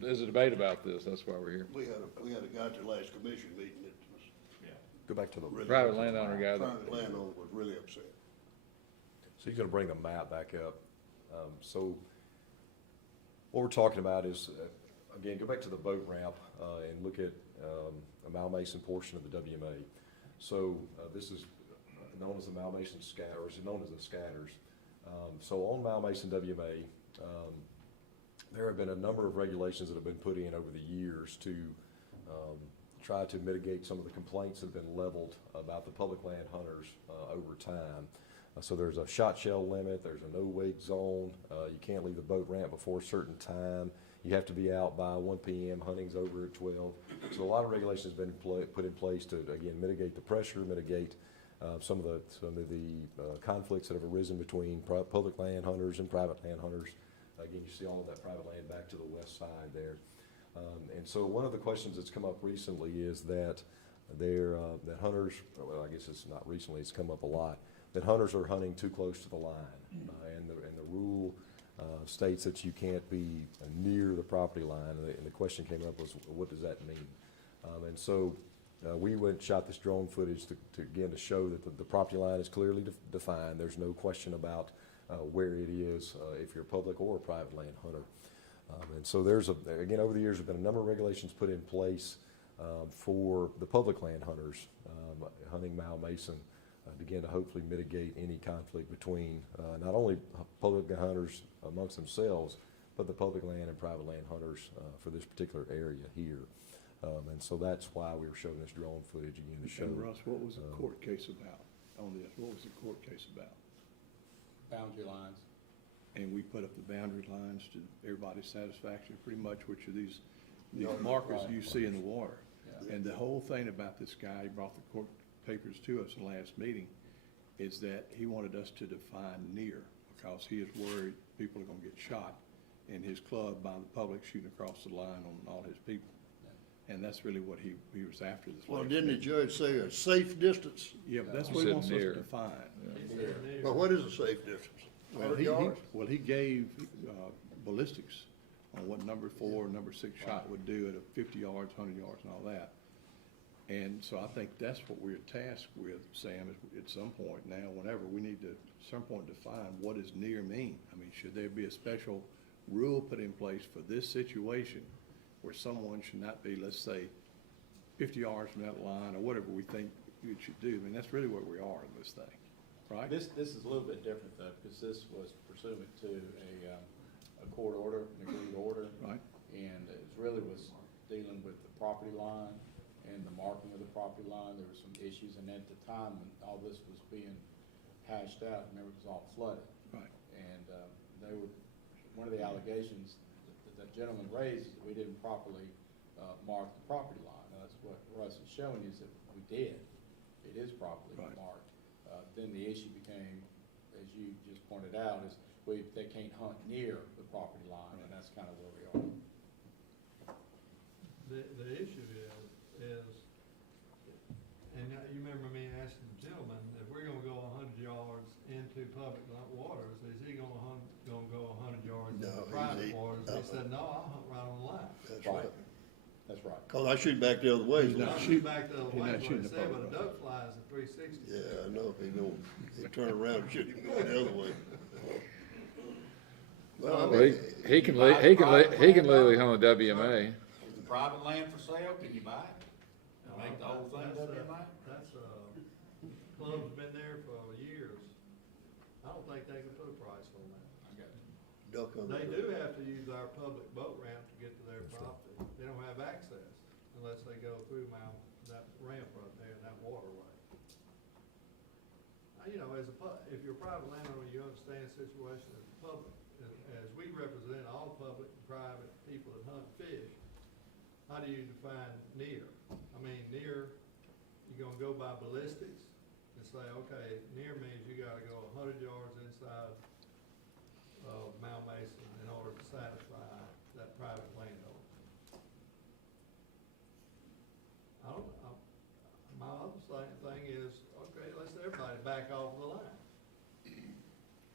there's a debate about this, that's why we're here. We had a guy at the last commission meeting that was Go back to the, really. Private landowner guy that- Private landowner was really upset. so you're gonna bring the map back up. So what we're talking about is, again, go back to the boat ramp, and look at, a Malmason portion of the WMA. So, this is known as the Malmason scatters, known as the scatters. So on Malmason WMA, there have been a number of regulations that have been put in over the years to try to mitigate some of the complaints that have been leveled about the public land hunters over time. So there's a shot shell limit, there's a no wake zone, you can't leave the boat ramp before a certain time. You have to be out by 1 p.m., hunting's over at 12. So a lot of regulations have been put in place to, again, mitigate the pressure, mitigate some of the conflicts that have arisen between public land hunters and private land hunters. Again, you see all of that private land back to the west side there. And so one of the questions that's come up recently is that that hunters, well, I guess it's not recently, it's come up a lot, that hunters are hunting too close to the line. And the rule states that you can't be near the property line. And the question came up was, what does that mean? And so we went and shot this drone footage to show that the property line is clearly defined. There's no question about where it is if you're a public or a private land hunter. And so again, over the years, there have been a number of regulations put in place for the public land hunters hunting Mile Mason, begin to hopefully mitigate any conflict between not only public hunters amongst themselves, but the public land and private land hunters for this particular area here. And so that's why we were showing this drone footage again to show. And Russ, what was the court case about on this? What was the court case about? Boundary lines. And we put up the boundary lines to everybody's satisfaction, pretty much, which are these markers you see in the water. Yeah. And the whole thing about this guy, he brought the court papers to us in the last meeting, is that he wanted us to define near, because he is worried people are gonna get shot in his club by the public shooting across the line on all his people. And that's really what he was after this. Well, last didn't the meeting. judge say a safe distance? Yeah, but that's He what he said wants us to near. define. Well, what is a safe distance? Well, 100 yards? he gave ballistics on what number 4, number 6 shot would do at a 50 yards, 100 yards and all that. And so I think that's what we're tasked with, Sam, is at some point now, whenever, we need to, at some point, define what does near mean? I mean, should there be a special rule put in place for this situation where someone should not be, let's say, 50 yards from that line or whatever we think it should do? I mean, that's really where we are in this thing, right? This is a little bit different though, because this was pursuant to a court order, an agreed order. Right. And it really was dealing with the property line and the marking of the property line. There were some issues, and at the time when all this was being hashed out, remember, it was all flooded. Right. And one of the allegations that gentleman raised is that we didn't properly mark the property line. Now, that's what Russ is showing you, is that we did. It is properly Right. marked. Then the issue became, as you just pointed out, is they can't hunt near the property line, and that's kind of where we are. The issue is, and you remember me asking the gentleman, if we're gonna go 100 yards into public waters, is he gonna go 100 yards No, into private he's- waters? He said, no, I'll hunt right on the line. That's Right. right. That's right. Cause I shoot back the other way. He's not I'll shooting- shoot back the other he's way, not is what shooting he the said, but public a duck flies at 360. Yeah, I know, he turn around and shoot him going the other way. Well, I Well, mean, he can legally hunt a WMA. Is the private land for sale? Can you buy it? And make the whole thing WMA? That's, club's been there for years. I don't think they can put a price on that. I got you. duck on the They road. do have to use our public boat ramp to get to their property. They don't have access unless they go through that ramp right there in that waterway. You know, if you're a private landowner, you understand the situation as public. As we represent all public and private people that hunt and fish, how do you define near? I mean, near, you're gonna go by ballistics and say, okay, near means you gotta go 100 yards inside of Mount Mason in order to satisfy that private landowner. My other thing is, okay, let's everybody back off the line,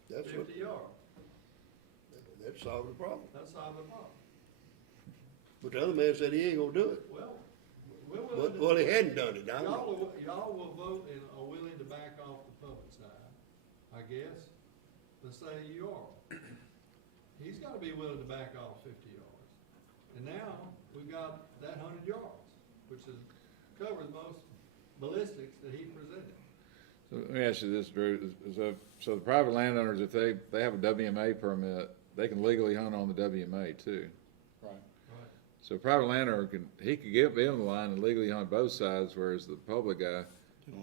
That's what, 50 yards, that solved the problem. that's solved the problem. But the other man said he ain't gonna do it. Well, we're willing to. Well, he hadn't done it, I know. Y'all will vote and are willing to back off the public side, I guess. Let's say you are. He's gotta be willing to back off 50 yards. And now, we've got that 100 yards, which covers most ballistics that he presented. So let me ask you this, Drew. So the private landowners, if they have a WMA permit, they can legally hunt on the WMA too. Right. Right. So a private landowner could get in the line and legally hunt both sides, whereas the public guy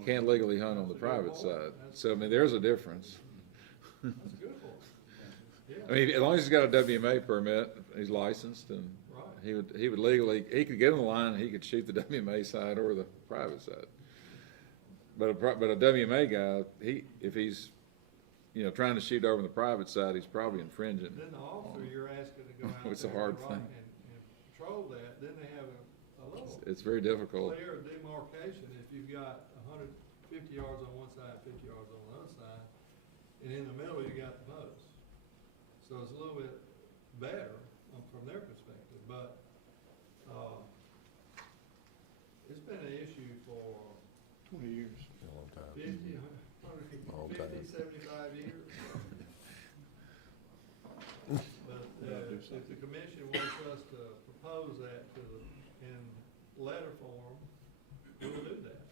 can't legally hunt on the private side. So I mean, there's a difference. That's good for us. Yeah. I mean, as long as he's got a WMA permit, he's licensed, and Right. he would legally, he could get on the line, and he could shoot the WMA side or the private side. But a WMA guy, if he's, trying to shoot over on the private side, he's probably infringing. Then the officer you're asking to go out It's a there hard and, thing. and patrol that, then they have a little It's very difficult. clear demarcation if you've got 150 yards on one side, 50 yards on the other side, and in the middle you got the post. So it's a little bit better from their perspective, but, it's been an issue for 20 years. A long time. 50, Long 50, time. 75 years. But, if the commission wants us to propose that in letter form, we'll do that.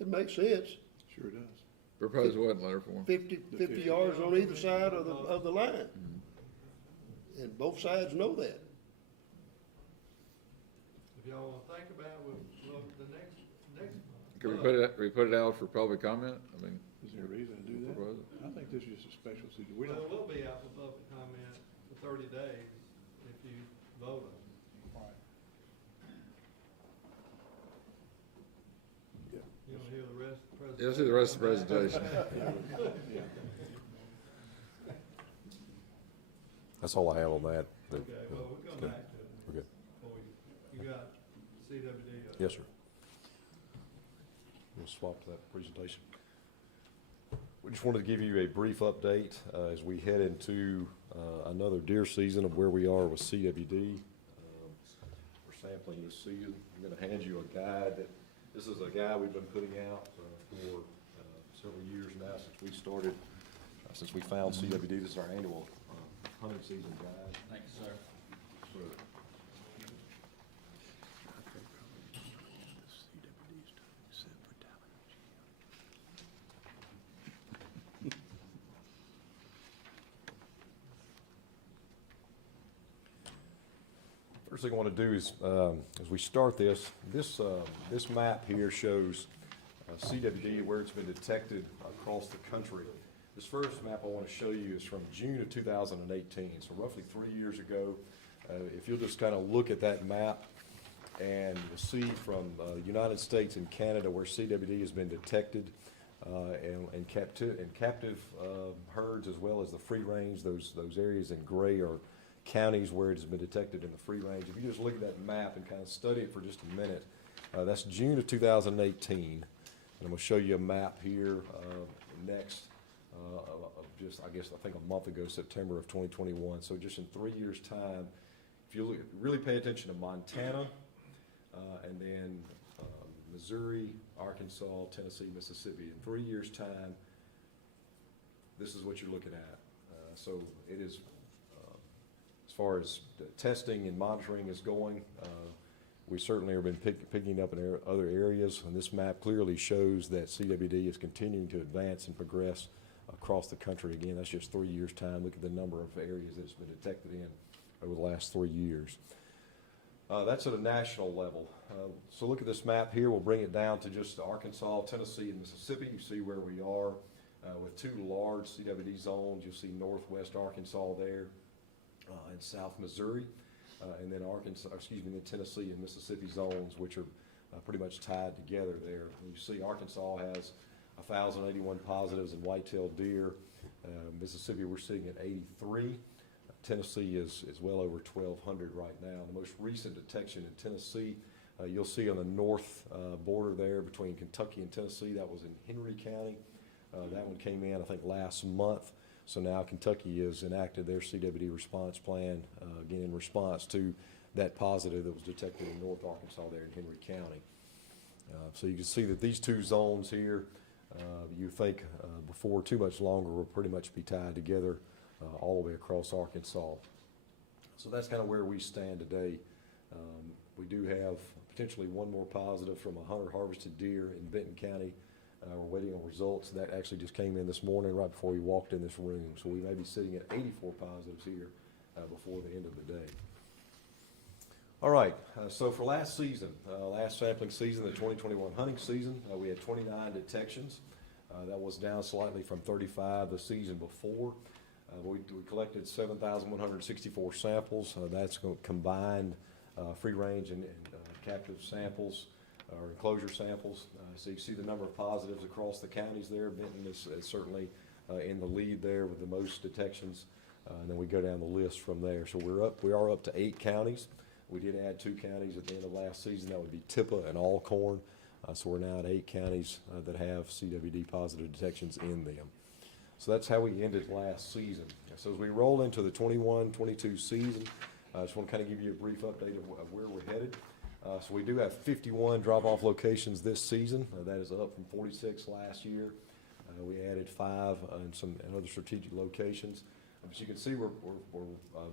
It makes sense. Sure does. Propose what in letter form? 50 yards on either side of the line. And both sides know that. If y'all wanna think about it, we'll look the next month. Can we put it out for public comment? I mean, Is there a reason to do that? propose it? I think this is just a special situation. We Well, don't, it will be out for public comment for 30 days if you vote on it. You wanna hear the rest of the presentation? Yeah, let's see the rest of the presentation. That's all I have on that. Okay, well, we'll come back to it. Okay. Before you got CWD. Yes, sir. We'll swap to that presentation. We just wanted to give you a brief update as we head into another deer season of where we are with CWD. We're sampling this season. I'm going to hand you a guide. This is a guide we've been putting out for several years now since we started, since we found CWD. This is our annual hunting season guide. Thank you, sir. First thing I want to do is, as we start this map here shows CWD, where it's been detected across the country. This first map I want to show you is from June of 2018, so roughly 3 years ago. If you'll just kind of look at that map, and you'll see from the United States and Canada where CWD has been detected, and captive herds, as well as the free range. Those areas in gray are counties where it has been detected in the free range. If you just look at that map and kind of study it for just a minute, that's June of 2018. And I'm going to show you a map here next of just, I think a month ago, September of 2021. So just in 3 years' time, if you really pay attention to Montana, and then Missouri, Arkansas, Tennessee, Mississippi, in 3 years' time, this is what you're looking at. So it is, as far as testing and monitoring is going, we certainly have been picking up in other areas, and this map clearly shows that CWD is continuing to advance and progress across the country. Again, that's just 3 years' time. Look at the number of areas that it's been detected in over the last 3 years. That's at a national level. So look at this map here. We'll bring it down to just Arkansas, Tennessee, and Mississippi. You see where we are with two large CWD zones. You'll see northwest Arkansas there and south Missouri, and then the Tennessee and Mississippi zones, which are pretty much tied together there. You see Arkansas has 1,081 positives in white-tailed deer. Mississippi, we're sitting at 83. Tennessee is well over 1,200 right now. The most recent detection in Tennessee, you'll see on the north border there between Kentucky and Tennessee, that was in Henry County. That one came in, I think, last month. So now Kentucky has enacted their CWD response plan, again, in response to that positive that was detected in North Arkansas there in Henry County. So you can see that these two zones here, you think before too much longer will pretty much be tied together all the way across Arkansas. So that's kind of where we stand today. We do have potentially one more positive from a hunter harvested deer in Benton County. We're waiting on results. That actually just came in this morning right before we walked in this room. So we may be sitting at 84 positives here before the end of the day. All right, so for last season, last sampling season, the 2021 hunting season, we had 29 detections. That was down slightly from 35 the season before. We collected 7,164 samples. That's combined free range and captive samples or enclosure samples. So you see the number of positives across the counties there. Benton is certainly in the lead there with the most detections. And then we go down the list from there. So we are up to 8 counties. We did add 2 counties at the end of last season. That would be Tippa and Alcorn. So we're now at 8 counties that have CWD positive detections in them. So that's how we ended last season. So as we roll into the 21-22 season, I just want to kind of give you a brief update of where we're headed. So we do have 51 drop-off locations this season. That is up from 46 last year. We added 5 in other strategic locations. But you can see we're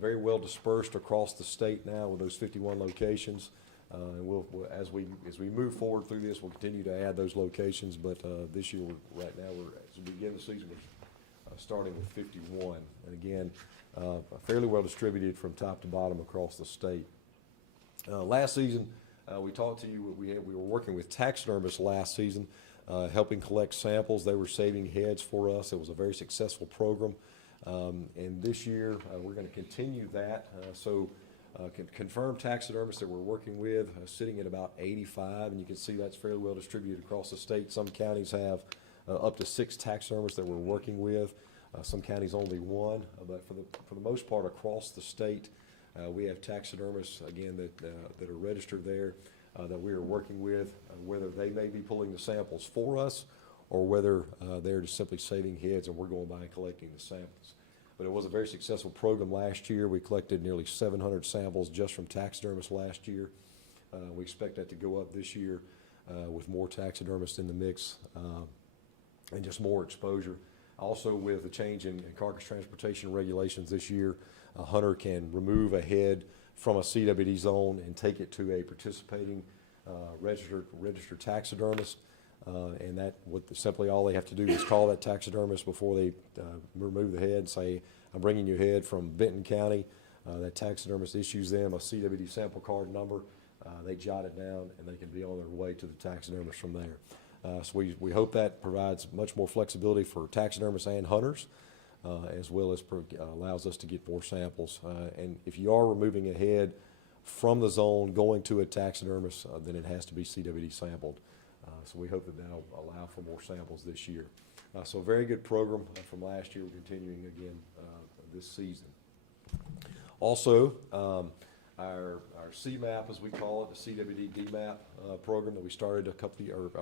very well dispersed across the state now with those 51 locations. And as we move forward through this, we'll continue to add those locations. But this year, as we begin the season, we're starting with 51. And again, fairly well distributed from top to bottom across the state. Last season, we talked to you. We were working with taxidermists last season, helping collect samples. They were saving heads for us. It was a very successful program. And this year, we're going to continue that. Confirmed taxidermists that we're working with, sitting at about 85, and you can see that's fairly well distributed across the state. Some counties have up to 6 taxidermists that we're working with. Some counties only 1, but for the most part across the state, we have taxidermists again that are registered there that we are working with, whether they may be pulling the samples for us or whether they're just simply saving heads and we're going by and collecting the samples. But it was a very successful program last year. We collected nearly 700 samples just from taxidermists last year. We expect that to go up this year with more taxidermists in the mix and just more exposure. Also, with the change in carcass transportation regulations this year, a hunter can remove a head from a CWD zone and take it to a participating registered taxidermist. And that simply all they have to do is call that taxidermist before they remove the head and say, I'm bringing your head from Benton County. That taxidermist issues them a CWD sample card number. They jot it down and they can be on their way to the taxidermist from there. So we hope that provides much more flexibility for taxidermists and hunters, as well as allows us to get more samples. And if you are removing a head from the zone going to a taxidermist, then it has to be CWD sampled. So we hope that that'll allow for more samples this year. So a very good program from last year. We're continuing again this season. Also, our CMAP, as we call it, the CWD DMAP program that we started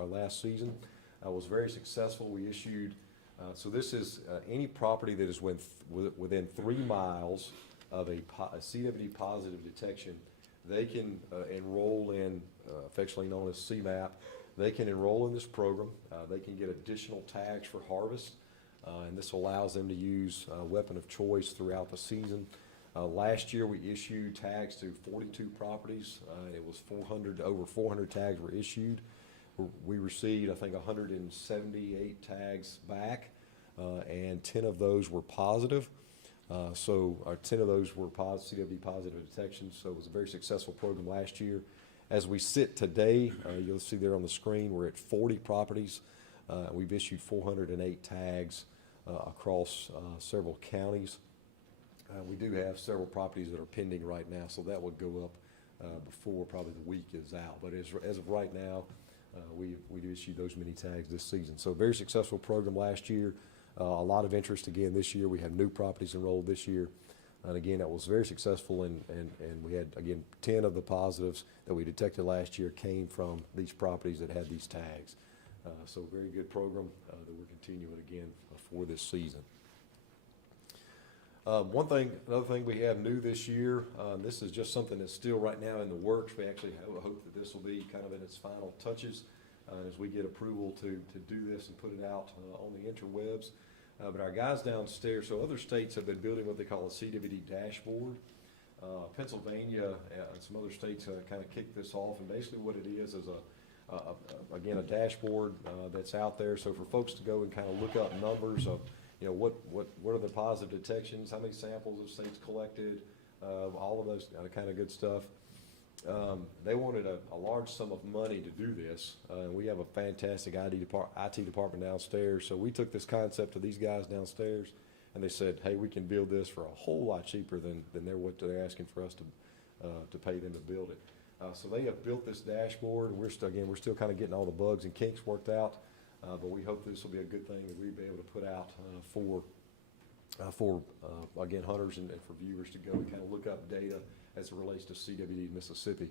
last season, was very successful. We issued, so this is any property that is within 3 miles of a CWD positive detection, they can enroll in, affectionately known as CMAP. They can enroll in this program. They can get additional tags for harvest, and this allows them to use a weapon of choice throughout the season. Last year, we issued tags to 42 properties. It was over 400 tags were issued. We received, I think, 178 tags back, and 10 of those were positive. 10 of those were CWD positive detections, so it was a very successful program last year. As we sit today, you'll see there on the screen, we're at 40 properties. We've issued 408 tags across several counties. We do have several properties that are pending right now, so that would go up before probably the week is out. But as of right now, we've issued those many tags this season. So very successful program last year. A lot of interest again this year. We have new properties enrolled this year. And again, that was very successful, and we had, again, 10 of the positives that we detected last year came from these properties that had these tags. So very good program that we're continuing again for this season. Another thing we have new this year, this is just something that's still right now in the works. We actually hope that this will be kind of in its final touches as we get approval to do this and put it out on the interwebs. But our guys downstairs, so other states have been building what they call a CWD dashboard. Pennsylvania and some other states kind of kicked this off, and basically what it is again, a dashboard that's out there. So for folks to go and kind of look up numbers of, what are the positive detections, how many samples have states collected, all of those kind of good stuff. They wanted a large sum of money to do this. We have a fantastic IT department downstairs. So we took this concept to these guys downstairs, and they said, hey, we can build this for a whole lot cheaper than what they're asking for us to pay them to build it. So they have built this dashboard. We're still kind of getting all the bugs and kinks worked out, but we hope this will be a good thing that we'll be able to put out for again, hunters and for viewers to go and kind of look up data as it relates to CWD Mississippi.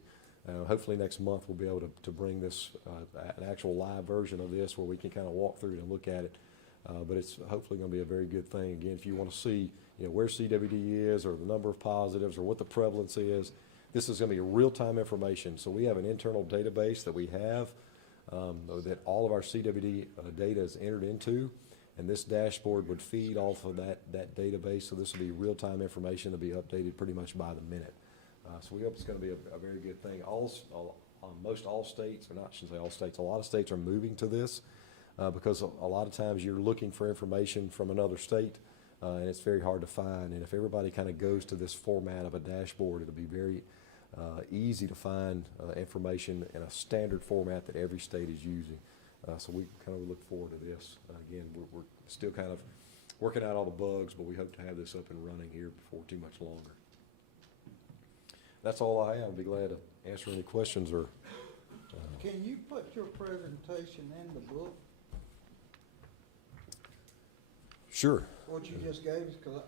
Hopefully next month we'll be able to bring this, an actual live version of this where we can kind of walk through it and look at it. But it's hopefully going to be a very good thing. Again, if you want to see, where CWD is or the number of positives or what the prevalence is, this is going to be real-time information. So we have an internal database that we have that all of our CWD data is entered into, and this dashboard would feed off of that database. So this will be real-time information to be updated pretty much by the minute. So we hope it's going to be a very good thing. Most all states, or not, I shouldn't say all states, a lot of states are moving to this because a lot of times you're looking for information from another state and it's very hard to find. And if everybody kind of goes to this format of a dashboard, it'll be very easy to find information in a standard format that every state is using. So we kind of look forward to this. Again, we're still kind of working out all the bugs, but we hope to have this up and running here before too much longer. That's all I have. I'll be glad to answer any questions or. Can you put your presentation in the book? Sure. What you just gave us, because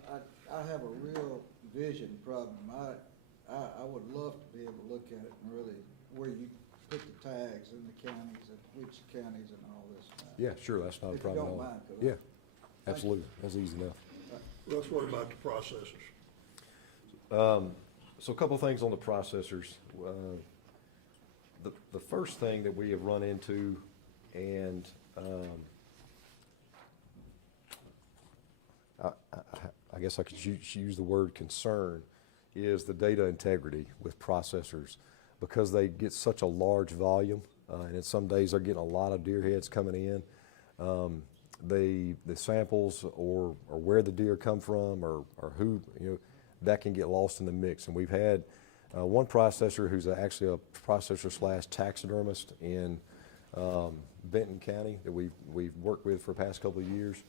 I have a real vision problem. I would love to be able to look at it and really, where you put the tags in the counties and which counties and all this stuff. Yeah, sure. That's not a problem at all. If you don't mind, 'cause Yeah, absolutely. That's easy enough. Let's worry about the processors. So a couple of things on the processors. The first thing that we have run into, and I guess I could use the word concern, is the data integrity with processors, because they get such a large volume, and in some days they're getting a lot of deer heads coming in. The samples or where the deer come from or who, that can get lost in the mix. And we've had one processor who's actually a processor / taxidermist in Benton County that we've worked with for the past couple of years.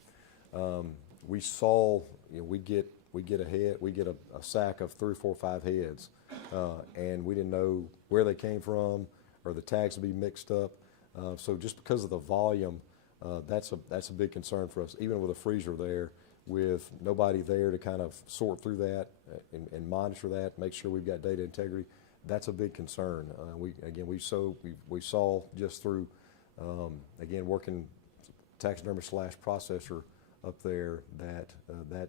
We saw, we get a sack of 3, 4, 5 heads, and we didn't know where they came from or the tags would be mixed up. So just because of the volume, that's a big concern for us, even with a freezer there, with nobody there to kind of sort through that and monitor that, make sure we've got data integrity. That's a big concern. We saw just through, again, working taxidermist / processor up there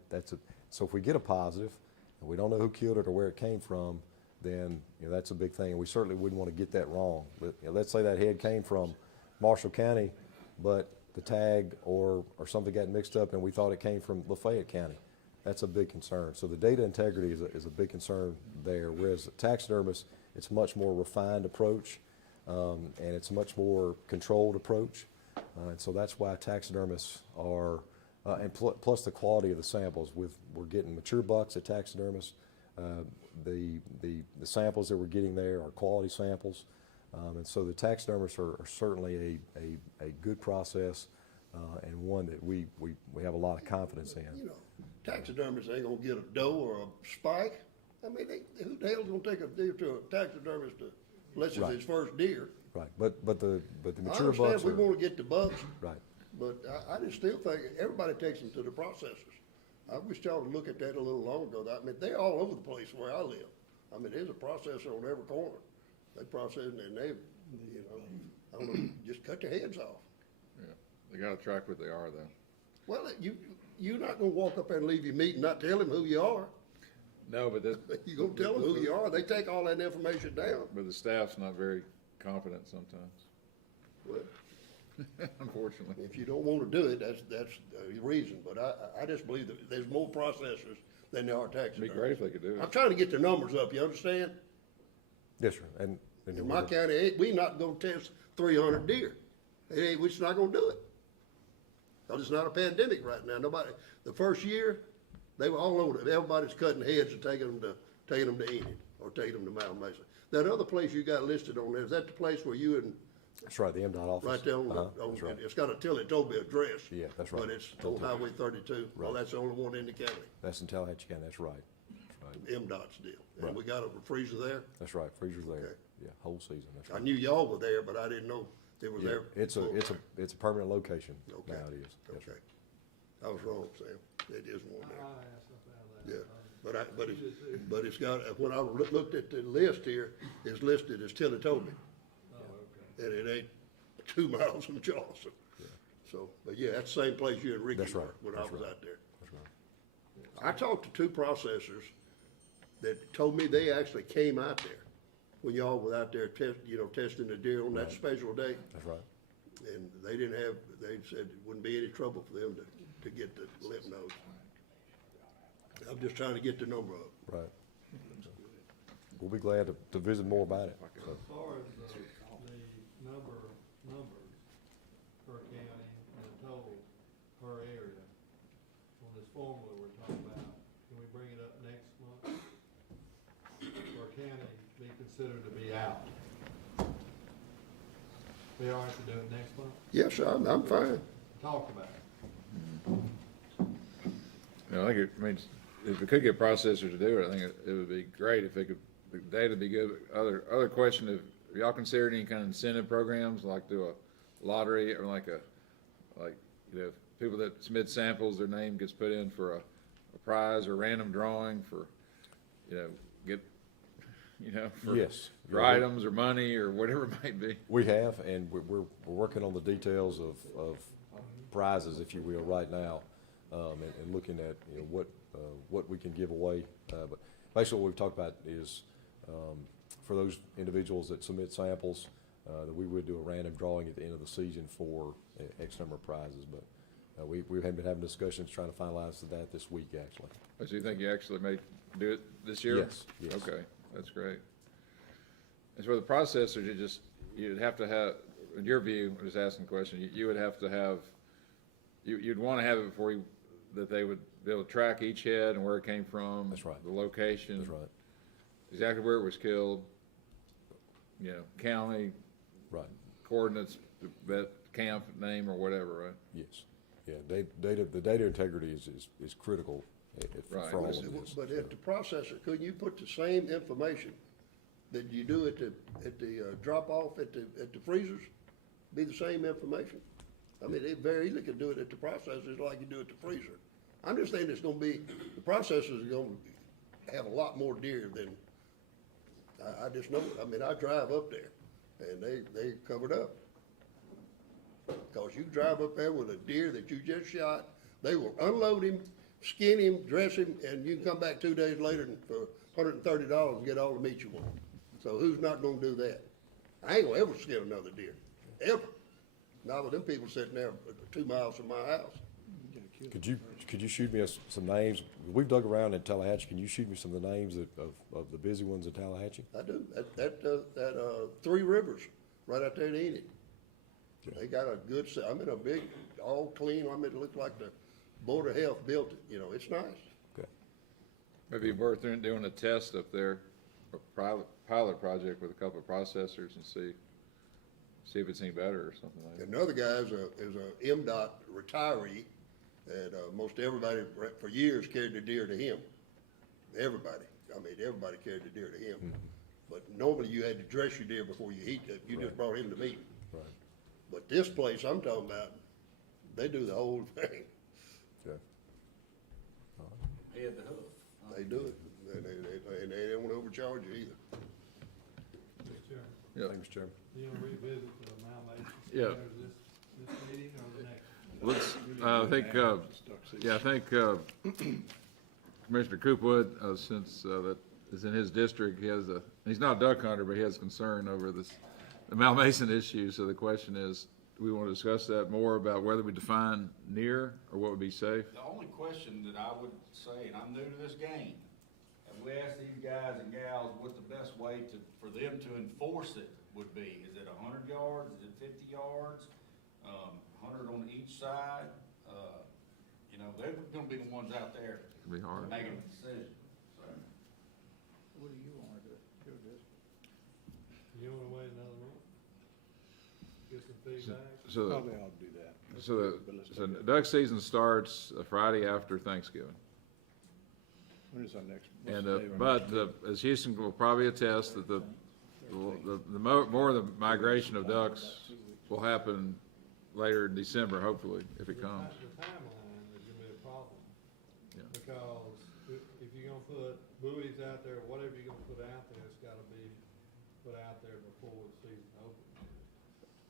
that's so if we get a positive and we don't know who killed it or where it came from, then that's a big thing, and we certainly wouldn't want to get that wrong. But let's say that head came from Marshall County, but the tag or something got mixed up and we thought it came from Lafayette County. That's a big concern. So the data integrity is a big concern there, whereas the taxidermist, it's a much more refined approach, and it's a much more controlled approach. And so that's why taxidermists are, plus the quality of the samples. We're getting mature bucks at taxidermists. The samples that we're getting there are quality samples. And so the taxidermists are certainly a good process, and one that we have a lot of confidence in. Taxidermists ain't gonna get a doe or a spike. I mean, who the hell's gonna take a deer to a taxidermist unless it's his first deer? Right, but the mature I bucks understand we wanna get the bucks. Right. But I just still think everybody takes them to the processors. I wish y'all would look at that a little long ago. I mean, they're all over the place where I live. I mean, there's a processor on every corner. They process and they, I don't know, just cut their heads off. Yeah, they gotta track what they are though. Well, you're not gonna walk up there and leave your meat and not tell them who you are. No, but You're gonna tell them who you are. They take all that information down. But the staff's not very confident sometimes. Well, unfortunately. if you don't wanna do it, that's the reason. But I just believe that there's more processors than there are taxidermists. It'd be great if they could do it. I'm trying to get their numbers up, you understand? Yes, sir. And In my county, we not gonna test 300 deer. We're just not gonna do it. Cause it's not a pandemic right now. The first year, they were all over it. Everybody's cutting heads and taking them to Enid or taking them to Mount Mesa. That other place you got listed on there, is that the place where you and That's right, the MDOT office. Right there on That's right. it's got a Tilly-Toby address. Yeah, that's right. But it's on Highway 32. Well, Right. that's the only one in the county, That's in Tallahatchie County, that's right. That's right. MDOT's deal. And Right. we got a freezer there. That's right, freezer's there. Okay. Yeah, whole season, that's I right. knew y'all were there, but I didn't know it was Yeah, there. it's a permanent location now, Okay. it is. Yes, sir. Okay. I was wrong, Sam. It is one there. I'll ask about that. Yeah, but it's got, when I looked at the list here, it's listed as Tilly-Toby. Oh, okay. And it ain't 2 miles from Charleston. So, but yeah, that's the same place you and Ricky That's right. were when I That's was right. out there. That's right. I talked to 2 processors that told me they actually came out there when y'all were out there testing the deer on that Right. special day. That's right. And they said it wouldn't be any trouble for them to get the lymph nodes. I'm just trying to get the number up. Right. We'll be glad to visit more about it. So, As far as the numbers per county and total per area on this formula we're talking about, can we bring it up next month? Or county be considered to be out? We all have to do it next month? Yes, sir, I'm fine. Talk about it. I think if we could get processors to do it, I think it would be great if the data would be good. Other question, if y'all consider any kind of incentive programs, like do a lottery or people that submit samples, their name gets put in for a prize or random drawing for, for Yes. for items or money or whatever it might be. We have, and we're working on the details of prizes, if you will, right now, and looking at, what we can give away. But basically what we've talked about is, for those individuals that submit samples, that we would do a random drawing at the end of the season for X number of prizes. But we have been having discussions trying to finalize that this week, actually. So you think you actually may do it this year? Yes, yes. Okay, that's great. As for the processors, you'd have to have, in your view, I'm just asking a question, you would have to have, you'd want to have it before that they would be able to track each head and where it came from. That's right. The location. That's right. Exactly where it was killed, county, Right. coordinates, that camp name or whatever, right? Yes. Yeah, the data integrity is critical Right. for all of this. But at the processor, couldn't you put the same information that you do at the drop off at the freezers? Be the same information? I mean, they very easily could do it at the processors like you do at the freezer. I'm just saying the processors are gonna have a lot more deer than, I just know, I mean, I drive up there and they covered up. Cause you drive up there with a deer that you just shot, they will unload him, skin him, dress him, and you can come back 2 days later for $130 and get all the meat you want. So who's not gonna do that? I ain't gonna ever skin another deer, ever. Not with them people sitting there 2 miles from my house. Could you shoot me some names? We've dug around in Tallahatchie. Can you shoot me some of the names of the busy ones in Tallahatchie? I do. That 3 Rivers, right out there in Enid. They got a good, a big, all clean, it looked like the Board of Health built it, it's nice. Okay. Maybe worth doing a test up there, a pilot project with a couple of processors and see if it's any better or something like that. Another guy is a MDOT retiree, and most everybody for years carried the deer to him. Everybody carried the deer to him. Mm-hmm. But normally you had to dress your deer before you eat it. You just Right. brought him to meat. Right. But this place I'm talking about, they do the whole thing. Okay. Head to hoof. They do it, and they don't overcharge you either. Mr. Chairman, Yeah. Thank you, Mr. Chairman. you gonna revisit the amalgamation? Yeah. This meeting or the next? Let's, I think Commissioner Coopwood, since that is in his district, he's not a duck hunter, but he has concern over this amalgamation issue. So the question is, do we want to discuss that more about whether we define near or what would be safe? The only question that I would say, and I'm new to this game, and we asked these guys and gals what the best way for them to enforce it would be. Is it 100 yards? Is it 50 yards? 100 on each side? They're gonna be the ones out there It'd be hard. making a decision. So, What do you wanna do? Your district. You wanna wait another month? get some feedback. So, Probably ought to do that. But let's so take it. duck season starts Friday after Thanksgiving. When is our next? what's And, the day of our next but, as Houston will probably attest, that the more of the migration of ducks will happen later in December, hopefully, if it comes. The timeline is gonna be a problem. Yeah. Because if you're gonna put buoys out there, whatever you're gonna put out there, it's gotta be put out there before the season opens.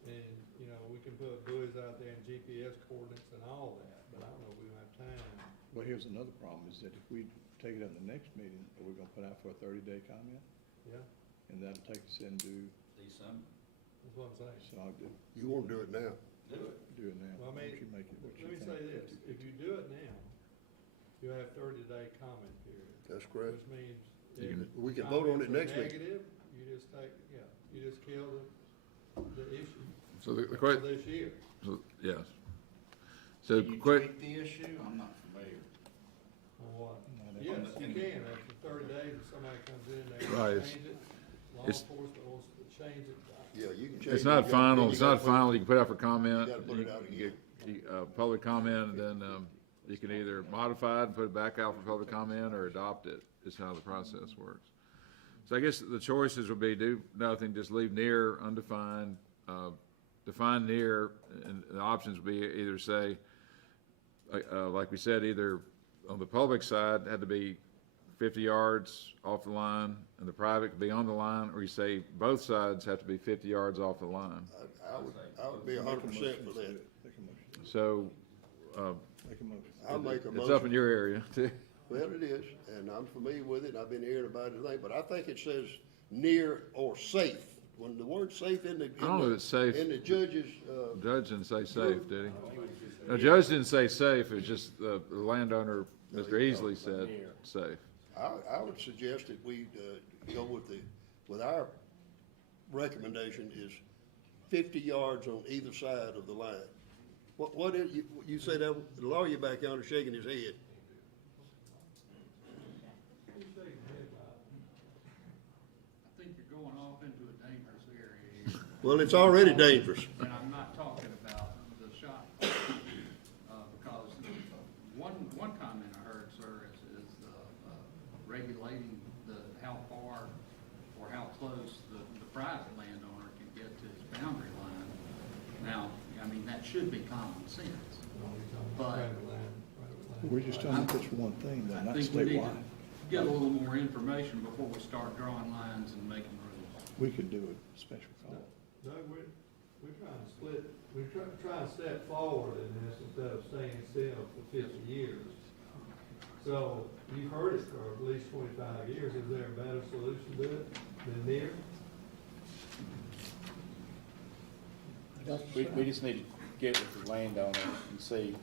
And, you know, we can put buoys out there and GPS coordinates and all that, but I don't know if we have time. Well, here's another problem, is that if we take it up in the next meeting, are we gonna put out for a 30-day comment? Yeah, And that'll take us into, December. that's what I'm saying. so I'll do You wanna do it now? it now. Well, I What mean, you make it, what you let me think. say this, if you do it now, you have 30-day comment period, That's correct. which means. You if We can vote on it comments are next week. Negative, you just take, you just kill the issue So the for question, this year. yes. So, Can you quick, tweak the issue? I'm not familiar. On what? Not Yes, everything. you can, after 30 days, if somebody comes in, they Right, want to change it, law it's- enforcement wants to change it. Yeah, you can change. it's it. not You gotta- final, you it's gotta not put- final, you can put out for comment. You gotta put it out You again. get, public comment, and then, you can either modify it and put it back out for public comment, or adopt it, is how the process works. So I guess the choices would be do nothing, just leave near undefined, define near, and the options would be either say, like we said, either on the public side, had to be 50 yards off the line, and the private could be on the line, or you say both sides have to be 50 yards off the line. I would be 100% for that. Make a motion. So, Make a motion. I'll make a it's up in motion. your area, too. Well, it is, and I'm familiar with it, and I've been hearing about it today, but I think it says near or safe. When the word safe in the. I don't know if it's safe. In the judge's, Judge didn't say safe, did he? No, Judge didn't say safe, it was just the landowner, Mr. Easley said safe. I would suggest that we, go with our recommendation is 50 yards on either side of the line. What is, you say that, the lawyer back yonder shaking his head. I think you're going off into a dangerous area here, Well, it's already dangerous. and I'm not talking about the shot. Because one comment I heard, sir, is regulating how far or how close the private landowner can get to his boundary line. Now, I mean, that should be common sense, but We're just trying to push one thing, though, I not think we need to statewide. get a little more information before we start drawing lines and making rules. We could do a special call. Doug, we're trying to split, we're trying to step forward in this instead of staying still for 50 years. So, you've heard it for at least 25 years, is there a better solution to it than near? We just need to get with the landowner and see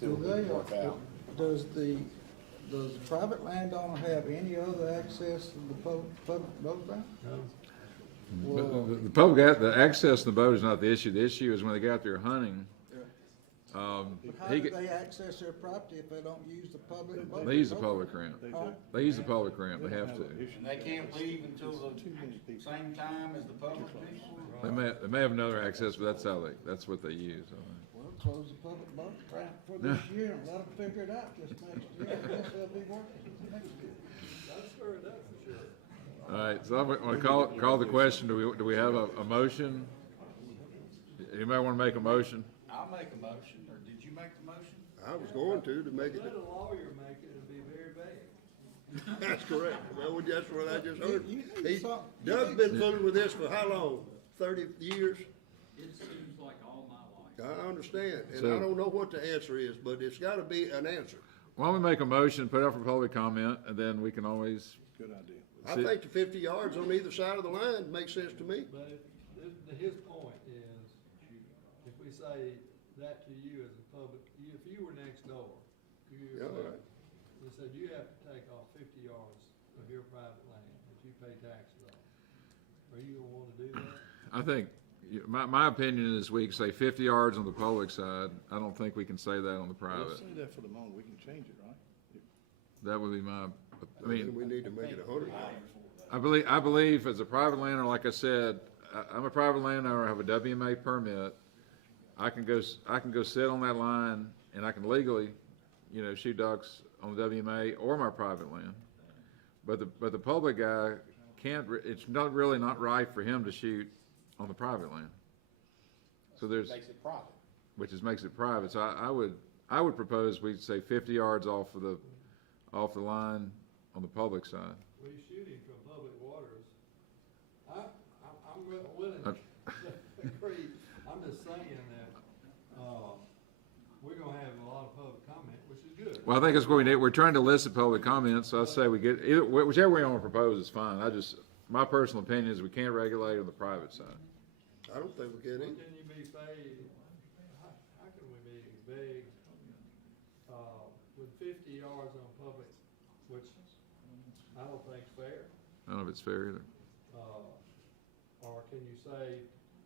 what we can work out. Does the private landowner have any other access to the public boat ramp? No? Well, The public, the access to the boat is not the issue. The issue is when they get out there hunting. but how He do could, they access their property if they don't use the public boat? they use the public ramp. Huh? They use the public ramp, they have to. And they can't leave until the same time as the public people? They may have another access, but that's what they use, I think. Well, close the public boat ramp for this year and let them figure it out this next year. I guess they'll be working next year. That's sure it does, for sure. All right, so I'm gonna call the question. Do we have a motion? Anybody wanna make a motion? I'll make a motion, or did you make the motion? I was going to make it, Let a lawyer make it, it'd be very bad. that's correct. Well, that's what I just heard. You need He, some- Doug's been fooling with this for how long? 30 years? It seems like all my life. I understand, and So- I don't know what the answer is, but it's gotta be an answer. Why don't we make a motion, put it up for public comment, and then we can always, Good idea. I think the 50 yards on either side of the line makes sense to me. But his point is, if we say that to you as a public, if you were next door, you Yeah, said, right. they said you have to take off 50 yards of your private land that you pay taxes on. Are you gonna wanna do that? I think, my opinion is we can say 50 yards on the public side. I don't think we can say that on the Let's private. say that for the moment, we can change it, right? That would be my, I Then mean, we need to make it 100. I believe as a private landowner, like I said, I'm a private landowner, I have a WMA permit. I can go sit on that line and I can legally, you know, shoot ducks on WMA or my private land. But the public guy can't, it's not really not right for him to shoot on the private land. So there's. Makes it private. Makes it private. So I would propose we'd say 50 yards off the line on the public side. We shooting from public waters. I'm willing to agree. I'm just saying that, we're gonna have a lot of public comment, which is good. Well, I think that's what we need. We're trying to elicit public comments, so I say we get, whichever way you want to propose is fine. My personal opinion is we can't regulate on the private side. I don't think we can How either. can you be vague, how can we be vague, with 50 yards on public, which I don't think's fair? I don't know if it's fair either. Or can you say,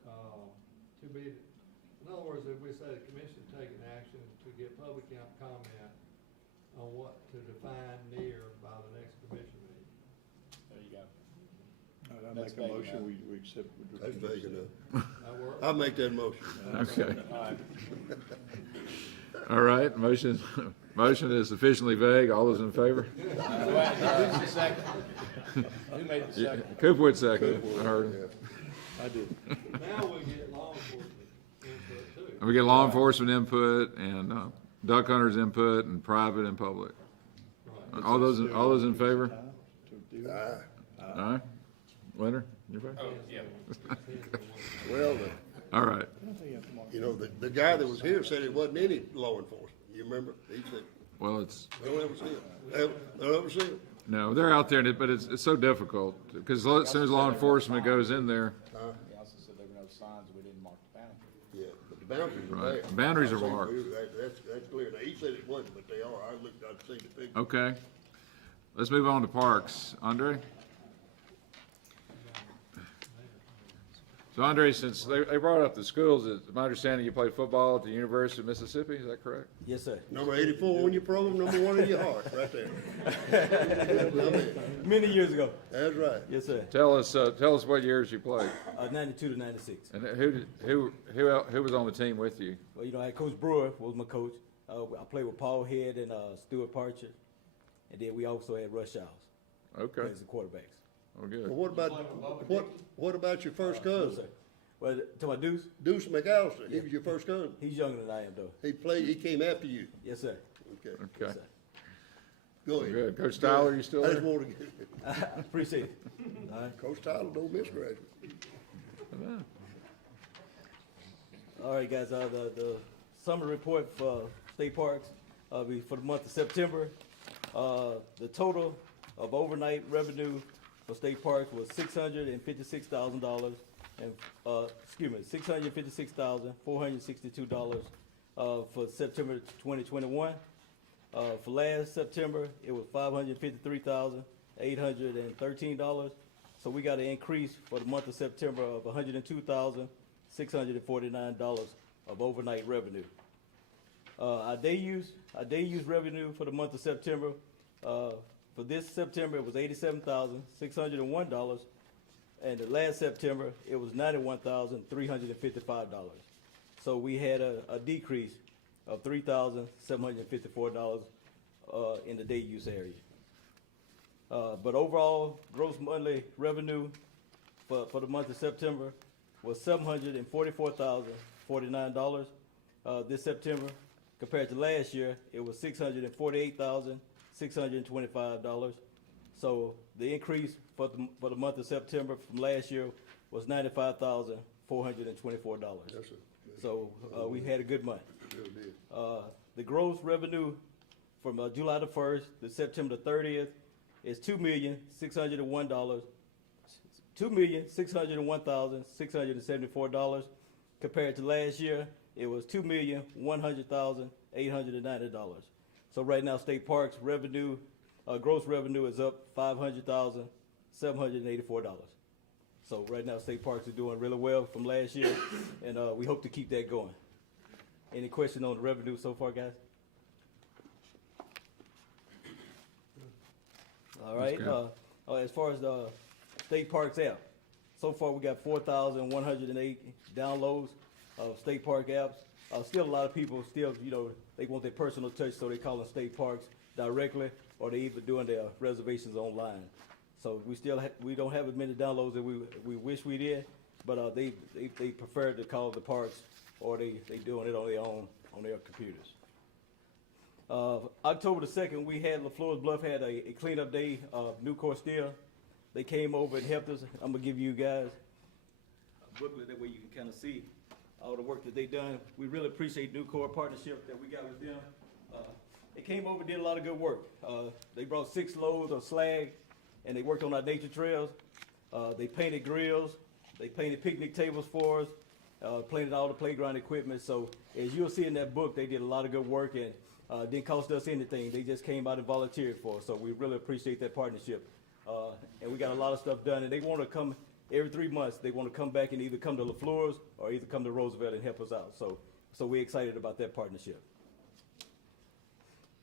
to be, in other words, if we say the commission taking action to get public comment on what to define near by the next commission meeting? There you go. All right, I That's make a vague motion, enough. we accept. That's vague enough. That work? I'll make that motion. Okay. All right. All right. Motion is sufficiently vague. All those in favor? Who's the second? Who made the second? Coopwood second. I heard. I did. Now we get law enforcement input too. And we get law enforcement input and duck hunters input and private and public. Right. All those in favor? To do it. All right. Leonard, you favor? Oh, yeah. Well, All right. you know, the guy that was here said it wasn't any law enforcement. You remember? He said, Well, it's, they don't ever see it. They don't ever see it. no, they're out there, but it's so difficult because as soon as law enforcement goes in there, He also said there were no signs, we didn't mark the boundary. Yeah, but the boundaries are Right. there. The boundaries are I see marked. That's clear. Now, he said it wasn't, but they are. I've seen the picture. okay. Let's move on to parks. Andre? So Andre, since they brought up the schools, it's my understanding you played football at the University of Mississippi, is that correct? Yes, sir. Number 84 on your program, number 1 in your heart, right there. Many years ago. That's right. Yes, sir. Tell us what years you played. 92 to 96. And who was on the team with you? Well, you know, I had Coach Brewer was my coach. I played with Paul Head and Stuart Parcher. And then we also had Rush Showers Okay. as the quarterbacks. Oh, good. Well, what about your first Yes, cousin? sir. Well, to my Deuce, Deuce McAllister, he was your first cousin. he's younger than I am, though. He came after you. Yes, sir. Okay, Okay. Yes, sir. go ahead. Good. Coach Tyler, you still I just there? want to get, I appreciate it. All right. Coach Tyler don't miss graduate. All right, guys, the summer report for state parks, for the month of September, the total of overnight revenue for state parks was $656,000 and, $656,462, for September 2021. For last September, it was $553,813. So we got an increase for the month of September of $102,649 of overnight revenue. Our day use revenue for the month of September, for this September, it was $87,601, and the last September, it was $91,355. So we had a decrease of $3,754 in the day use area. But overall, gross monthly revenue for the month of September was $744,049 this September. Compared to last year, it was $648,625. So the increase for the month of September from last year was $95,424. Yes, sir. So we had a good month. Sure did. The gross revenue from July the 1st to September the 30th is $2,601. $2,601,674. Compared to last year, it was $2,100,890. So right now, state parks revenue, gross revenue is up $500,784. So right now, state parks are doing really well from last year, and we hope to keep that going. Any question on the revenue so far, guys? All right. As far as the state parks app, So far, we got 4,108 downloads of state park apps. Still a lot of people still, they want their personal touch, so they call them state parks directly, or they even doing their reservations online. So we don't have as many downloads as we wish we did, but they prefer to call the parks, or they doing it on their own, on their computers. October the 2nd, we had LaFleur's Bluff had a cleanup day of Nucor Steel. They came over and helped us. I'm gonna give you guys a booklet, that way you can kind of see all the work that they done. We really appreciate Nucor partnership that we got with them. They came over and did a lot of good work. They brought 6 loads of slag, and they worked on our nature trails. They painted grills, they painted picnic tables for us, painted all the playground equipment. So as you'll see in that book, they did a lot of good work, and didn't cost us anything. They just came out and volunteered for us. So we really appreciate that partnership. And we got a lot of stuff done, and they want to come every 3 months. They want to come back and either come to LaFleur's or either come to Roosevelt and help us out. So we're excited about that partnership.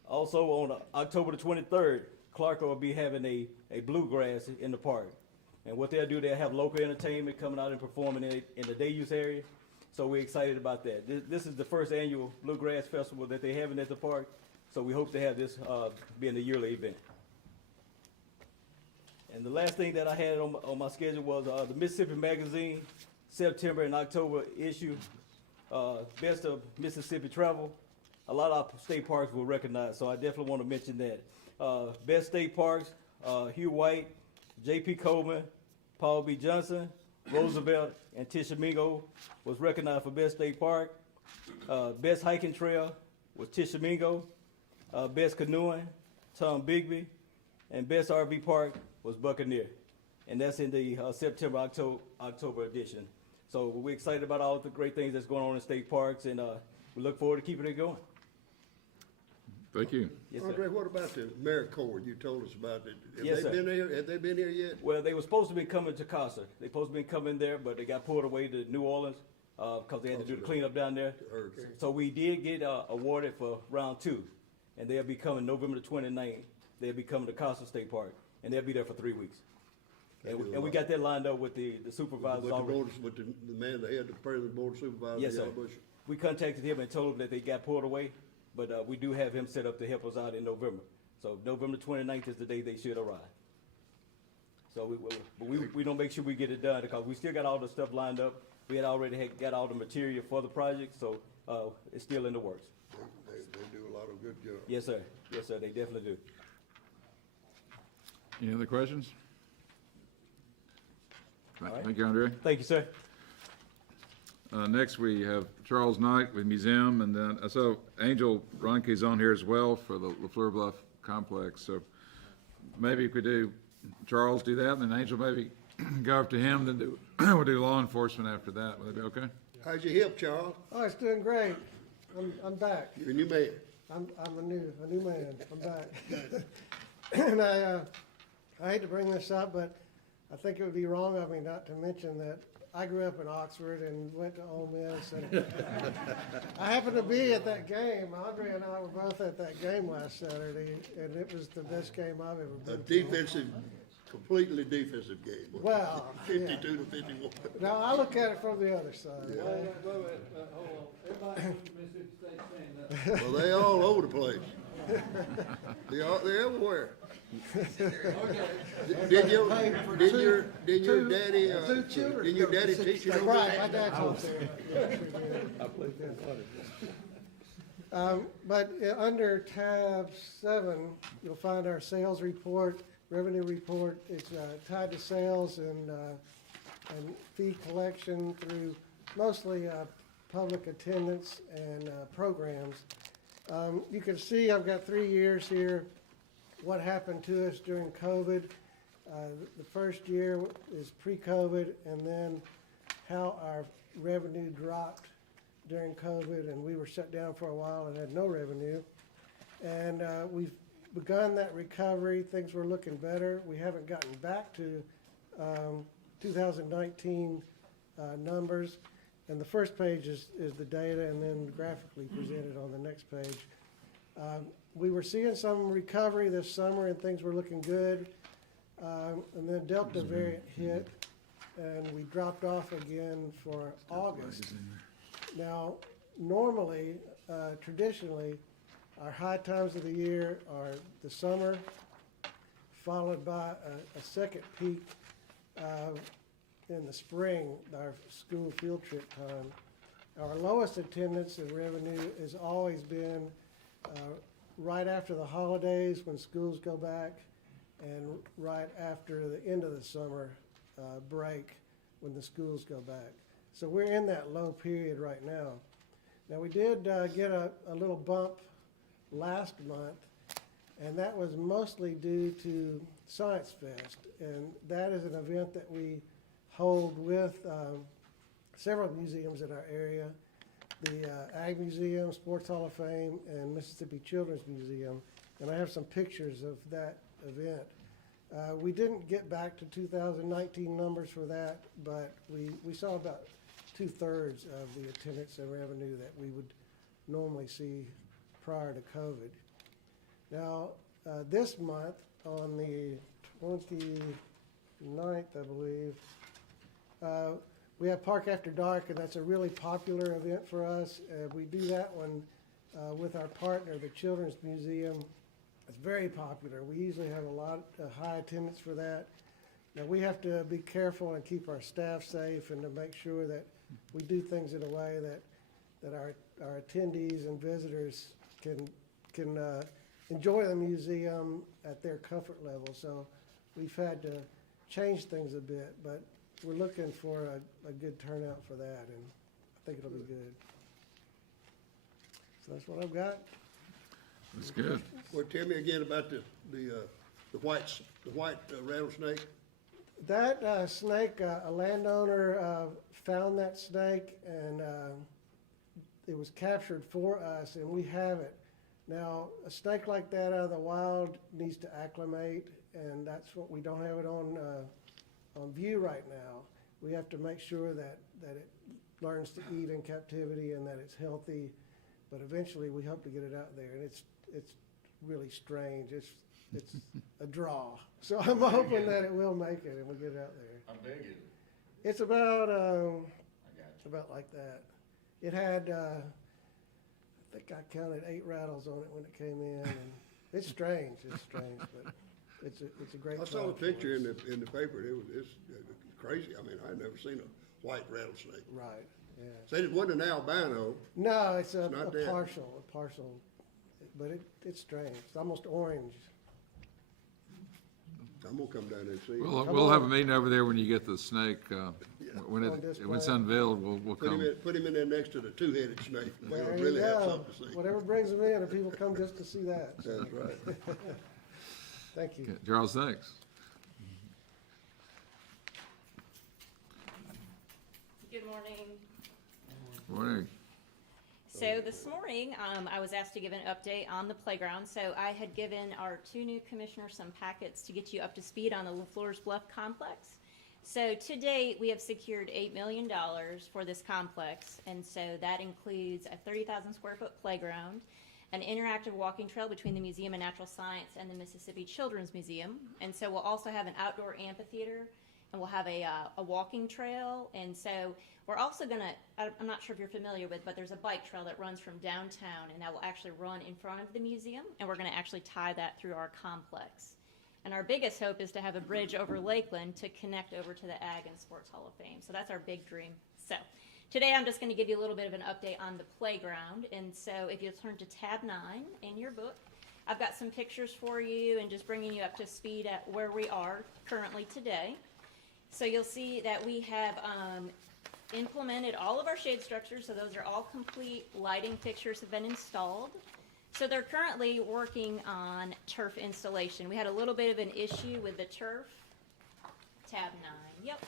Also, on October the 23rd, Clark will be having a bluegrass in the park. And what they'll do, they'll have local entertainment coming out and performing in the day use area. So we're excited about that. This is the first annual bluegrass festival that they're having at the park. So we hope to have this being a yearly event. And the last thing that I had on my schedule was the Mississippi Magazine September and October issue, Best of Mississippi Travel. A lot of state parks were recognized, so I definitely want to mention that. Best state parks, Hugh White, J.P. Coleman, Paul B. Johnson, Roosevelt, and Tishomingo was recognized for Best State Park. Best Hiking Trail was Tishomingo. Best Canoeing, Tom Bigby. And Best RV Park was Buccaneer. And that's in the September, October edition. So we're excited about all the great things that's going on in state parks, and we look forward to keeping it going. Thank you. Yes, sir. Andre, what about the AmeriCorps you told us about? Yes, sir. Have they been here yet? Well, they were supposed to be coming to Casa. They supposed to be coming there, but they got pulled away to New Orleans because they had to do the cleanup down there. Hurricane. So we did get awarded for round 2, and they'll be coming November the 29th. They'll be coming to Casa State Park, and they'll be there for 3 weeks. And we got that lined up with the supervisors already. With the man, the head, the president of the board of supervisors. Yes, sir. Yellow Bush. We contacted him and told him that they got pulled away, but we do have him set up to help us out in November. So November 29th is the day they should arrive. So we don't make sure we get it done because we still got all the stuff lined up. We had already got all the material for the project, so it's still in the works. They do a lot of good job. Yes, sir. Yes, sir. They definitely do. Any other questions? All right. Thank you, Andre. Thank you, sir. Next, we have Charles Knight with Museum, and then, so Angel Ronke's on here as well for the LaFleur Bluff Complex. So maybe if we do, Charles do that, and then Angel maybe go up to him, then we'll do law enforcement after that. Would that be okay? How's your hip, Charles? Oh, it's doing great. I'm back. You're a new man. I'm a new man. I'm back. And I hate to bring this up, but I think it would be wrong of me not to mention that I grew up in Oxford and went to Ole Miss, and I happened to be at that game. Andre and I were both at that game last Saturday, and it was the best game I've ever A been to. defensive, completely defensive game. Well, 52 to 51. Now, I look at it from the other side. Yeah. Hold on, everybody from Mississippi State stand up. Well, they all over the place. They're everywhere. Did your daddy teach you? Right, my dad taught there. But under tab 7, you'll find our sales report, revenue report. It's tied to sales and fee collection through mostly public attendance and programs. You can see I've got 3 years here. What happened to us during COVID. The first year is pre-COVID, and then how our revenue dropped during COVID, and we were shut down for a while and had no revenue. And we've begun that recovery. Things were looking better. We haven't gotten back to 2019 numbers. And the first page is the data, and then graphically presented on the next page. We were seeing some recovery this summer, and things were looking good. And then Delta variant hit, and we dropped off again for August. Now, normally, traditionally, our high times of the year are the summer, followed by a second peak in the spring, our school field trip time. Our lowest attendance and revenue has always been right after the holidays when schools go back, and right after the end of the summer break when the schools go back. So we're in that low period right now. Now, we did get a little bump last month, and that was mostly due to Science Fest. And that is an event that we hold with several museums in our area, the Ag Museum, Sports Hall of Fame, and Mississippi Children's Museum. And I have some pictures of that event. We didn't get back to 2019 numbers for that, but we saw about 2/3 of the attendance and revenue that we would normally see prior to COVID. Now, this month, on the 29th, I believe, we have Park After Dark, and that's a really popular event for us. We do that one with our partner, the Children's Museum. It's very popular. We usually have a lot of high attendance for that. Now, we have to be careful and keep our staff safe and to make sure that we do things in a way that our attendees and visitors can enjoy the museum at their comfort level. So we've had to change things a bit, but we're looking for a good turnout for that, and I think it'll be good. So that's what I've got. That's good. Well, tell me again about the white rattlesnake. That snake, a landowner found that snake, and it was captured for us, and we have it. Now, a snake like that out of the wild needs to acclimate, and that's what we don't have it on view right now. We have to make sure that it learns to eat in captivity and that it's healthy, but eventually we hope to get it out there, and it's really strange. It's a draw. So I'm hoping that it will make it and we'll get it out there. How big is it? It's about like that. It had, I think I counted 8 rattles on it when it came in, and it's strange, but it's a great. I saw the picture in the paper. It's crazy. I mean, I'd never seen a white rattlesnake. Right, yeah. Said it wasn't an albino. No, it's a not that. partial, but it's strange. It's almost orange. I'm gonna come down there and see it. We'll have a meeting over there when you get the snake, when it's unveiled, we'll come. Put him in there next to the two-headed snake. We'll There really you have go. something to see. Whatever brings them in, and people come just to see that. So. That's right. Thank you. Okay, Charles, thanks. Good morning. Morning. So this morning, I was asked to give an update on the playground. So I had given our 2 new commissioners some packets to get you up to speed on the LaFleur's Bluff complex. So to date, we have secured $8 million for this complex, and so that includes a 30,000 square foot playground, an interactive walking trail between the Museum of Natural Science and the Mississippi Children's Museum, and so we'll also have an outdoor amphitheater, and we'll have a walking trail, and so we're also gonna, I'm not sure if you're familiar with, but there's a bike trail that runs from downtown, and that will actually run in front of the museum, and we're gonna actually tie that through our complex. And our biggest hope is to have a bridge over Lakeland to connect over to the Ag and Sports Hall of Fame. So that's our big dream. So today I'm just going to give you a little bit of an update on the playground. And so if you'll turn to tab 9 in your book, I've got some pictures for you and just bringing you up to speed at where we are currently today. So you'll see that we have implemented all of our shade structures. So those are all complete. Lighting fixtures have been installed. So they're currently working on turf installation. We had a little bit of an issue with the turf. Tab 9, yep.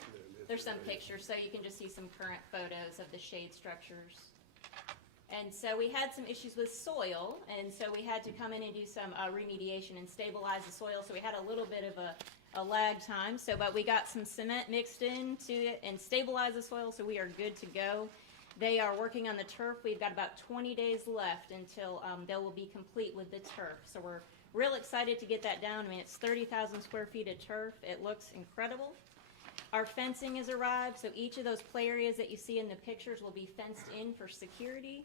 There's some pictures, so you can just see some current photos of the shade structures. And so we had some issues with soil, and so we had to come in and do some remediation and stabilize the soil. So we had a little bit of a lag time. So, but we got some cement mixed into it and stabilized the soil, so we are good to go. They are working on the turf. We've got about 20 days left until they will be complete with the turf. So we're real excited to get that down. I mean, it's 30,000 square feet of turf. It looks incredible. Our fencing has arrived, so each of those play areas that you see in the pictures will be fenced in for security.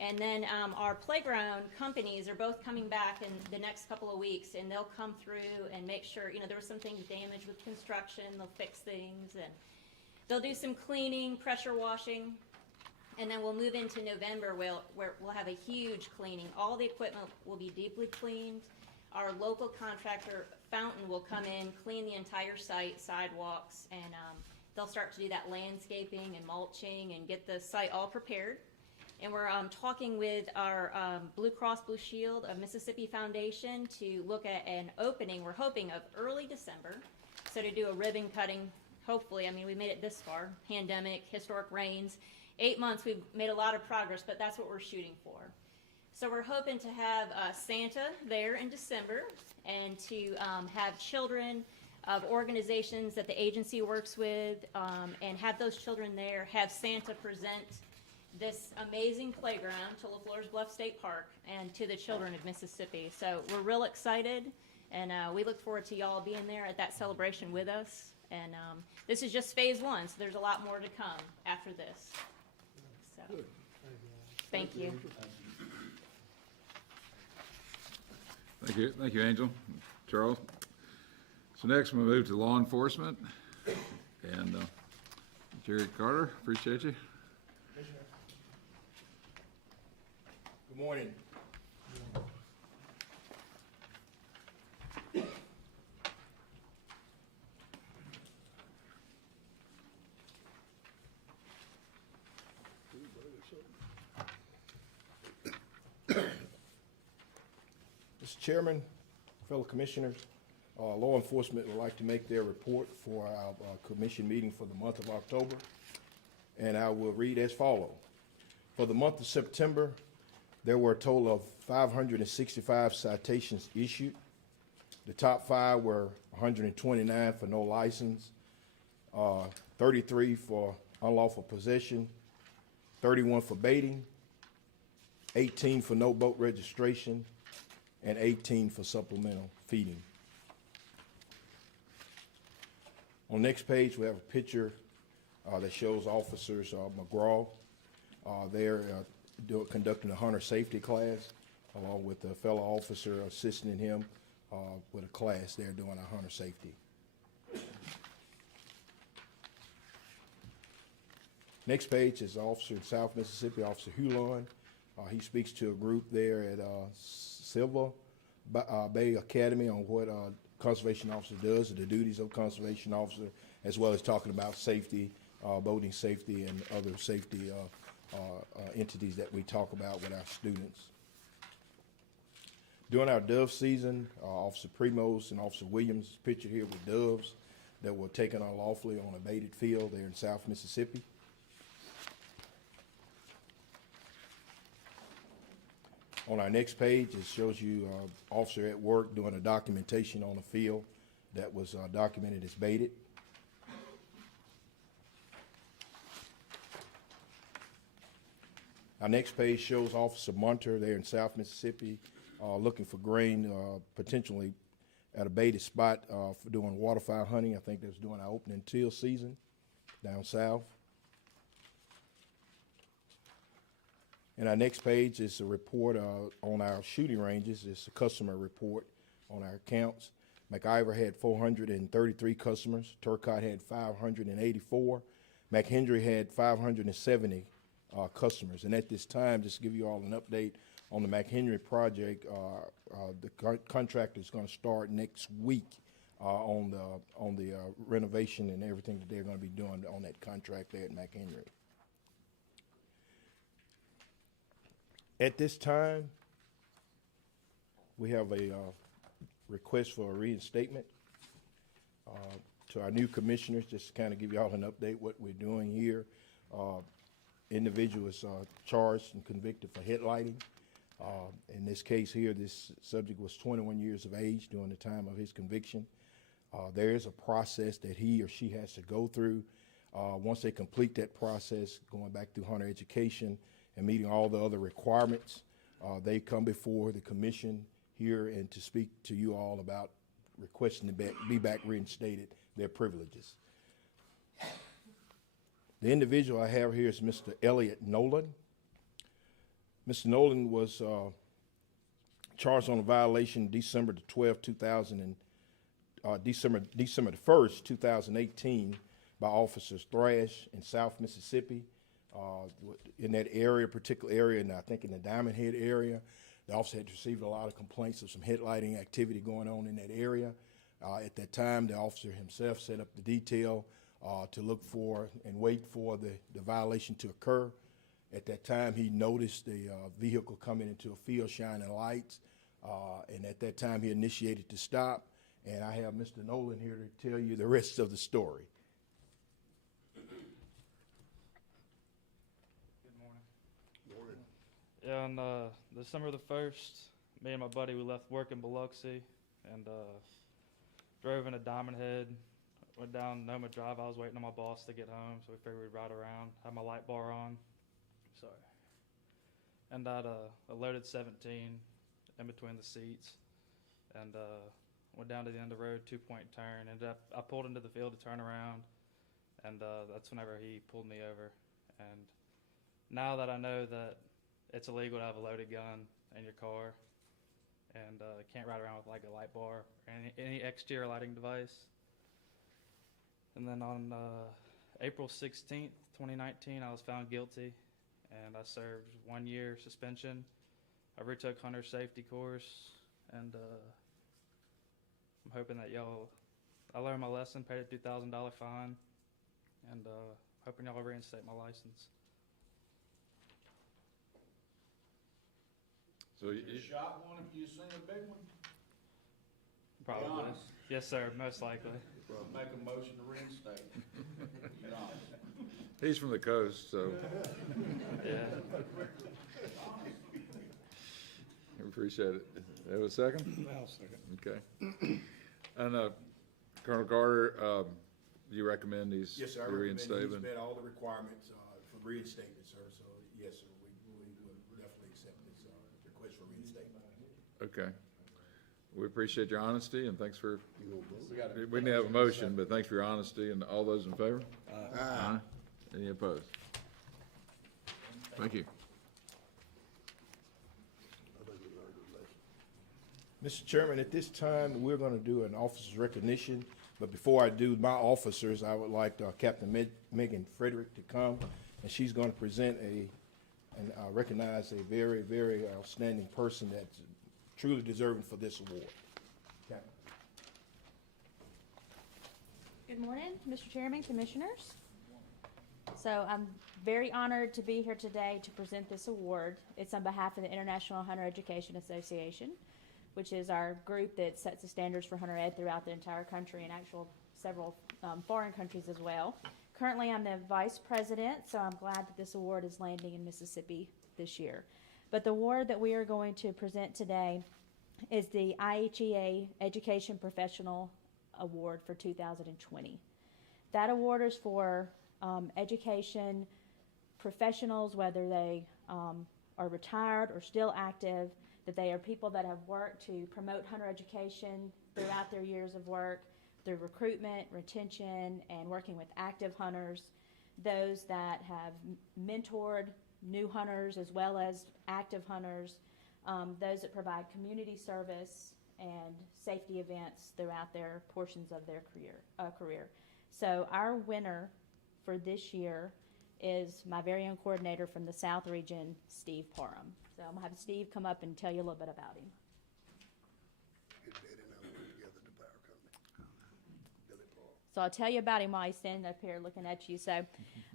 And then our playground companies are both coming back in the next couple of weeks, and they'll come through and make sure, you know, there was some things damaged with construction, they'll fix things, and they'll do some cleaning, pressure washing, and then we'll move into November where we'll have a huge cleaning. All the equipment will be deeply cleaned. Our local contractor, Fountain, will come in, clean the entire site, sidewalks, and they'll start to do that landscaping and mulching and get the site all prepared. And we're talking with our Blue Cross Blue Shield of Mississippi Foundation to look at an opening, we're hoping, of early December. So to do a ribbon cutting, hopefully. I mean, we made it this far. Pandemic, historic rains. 8 months, we've made a lot of progress, but that's what we're shooting for. So we're hoping to have Santa there in December, and to have children of organizations that the agency works with, and have those children there, have Santa present this amazing playground to LaFleur's Bluff State Park and to the children of Mississippi. So we're real excited, and we look forward to y'all being there at that celebration with us. And this is just phase one, so there's a lot more to come after this. So, thank you. Thank you, Angel. Charles. So next we'll move to law enforcement. And Jerry Carter, appreciate you. Good morning. Mr. Chairman, fellow commissioners, law enforcement would like to make their report for our commission meeting for the month of October, and I will read as follows. For the month of September, there were a total of 565 citations issued. The top 5 were 129 for no license, 33 for unlawful possession, 31 for baiting, 18 for no boat registration, and 18 for supplemental feeding. On the next page, we have a picture that shows Officers McGraw. They're conducting a hunter safety class, along with a fellow officer assisting him with a class. They're doing a hunter safety. Next page is an officer in South Mississippi, Officer Hulon. He speaks to a group there at Silver Bay Academy on what conservation officer does, the duties of conservation officer, as well as talking about safety, boating safety, and other safety entities that we talk about with our students. During our dove season, Officer Primos and Officer Williams pictured here with doves that were taken unlawfully on a baited field there in South Mississippi. On our next page, it shows you officer at work doing a documentation on a field that was documented as baited. Our next page shows Officer Munter there in South Mississippi looking for grain, potentially at a baited spot for doing waterfowl hunting. I think they was doing our opening teal season down south. And our next page is a report on our shooting ranges. It's a customer report on our accounts. McIver had 433 customers. Turcotte had 584. McHenry had 570 customers. And at this time, just to give you all an update on the McHenry project, the contractor is going to start next week on the renovation and everything that they're going to be doing on that contract there at McHenry. At this time, we have a request for a reinstatement to our new commissioners, just to kind of give you all an update what we're doing here. Individual is charged and convicted for headlighting. In this case here, this subject was 21 years of age during the time of his conviction. There is a process that he or she has to go through. Once they complete that process, going back through hunter education and meeting all the other requirements, they come before the commission here and to speak to you all about requesting to be back reinstated their privileges. The individual I have here is Mr. Elliot Nolan. Mr. Nolan was charged on a violation December the 12th, December the 1st, 2018 by Officers Thrash in South Mississippi. In that area, particular area, and I think in the Diamond Head area, the officer had received a lot of complaints of some headlighting activity going on in that area. At that time, the officer himself set up the detail to look for and wait for the violation to occur. At that time, he noticed the vehicle coming into a field shining lights, and at that time, he initiated the stop. And I have Mr. Nolan here to tell you the rest of the story. Yeah, on December the 1st, me and my buddy, we left work in Biloxi and drove into Diamond Head, went down Noma Drive. I was waiting on my boss to get home, so we figured we'd ride around, had my light bar on. Sorry. And I had a loaded 17 in between the seats and went down to the end of the road, 2-point turn. I pulled into the field to turn around, and that's whenever he pulled me over. And now that I know that it's illegal to have a loaded gun in your car, and can't ride around with like a light bar or any exterior lighting device. And then on April 16th, 2019, I was found guilty, and I served 1 year suspension. I retook hunter safety course, and I'm hoping that I learned my lesson, paid a $2,000 fine, and hoping y'all will reinstate my license. So You shot one if you seen a big one? Probably. Be honest. Yes, sir, most likely. Make a motion to reinstate. Be honest. He's from the coast, so. Yeah. I appreciate it. Have a second? I'll second. Okay. And Colonel Carter, you recommend these Yes, sir. I be recommend he's reinstated? met all the requirements for reinstatement, sir. So, yes, sir, we would definitely accept this request for reinstatement. Okay. We appreciate your honesty, and thanks for, We got we didn't have a motion, but thanks for your honesty, and all those in favor? Aye. Any opposed? Thank you. Mr. Chairman, at this time, we're going to do an officer's recognition. But before I do my officers, I would like Captain Megan Frederick to come, and she's going to present and recognize a very, very outstanding person that's truly deserving for this award. Captain. Good morning, Mr. Chairman, Commissioners. So I'm very honored to be here today to present this award. It's on behalf of the International Hunter Education Association, which is our group that sets the standards for hunter ed throughout the entire country and several foreign countries as well. Currently, I'm the vice president, so I'm glad that this award is landing in Mississippi this year. But the award that we are going to present today is the IHEA Education Professional Award for 2020. That award is for education professionals, whether they are retired or still active, that they are people that have worked to promote hunter education throughout their years of work, through recruitment, retention, and working with active hunters, those that have mentored new hunters as well as active hunters, those that provide community service and safety events throughout their portions of their career. So our winner for this year is my very own coordinator from the South Region, Steve Parham. So I'm going to have Steve come up and tell you a little bit about him. So I'll tell you about him while he's standing up here looking at you. So,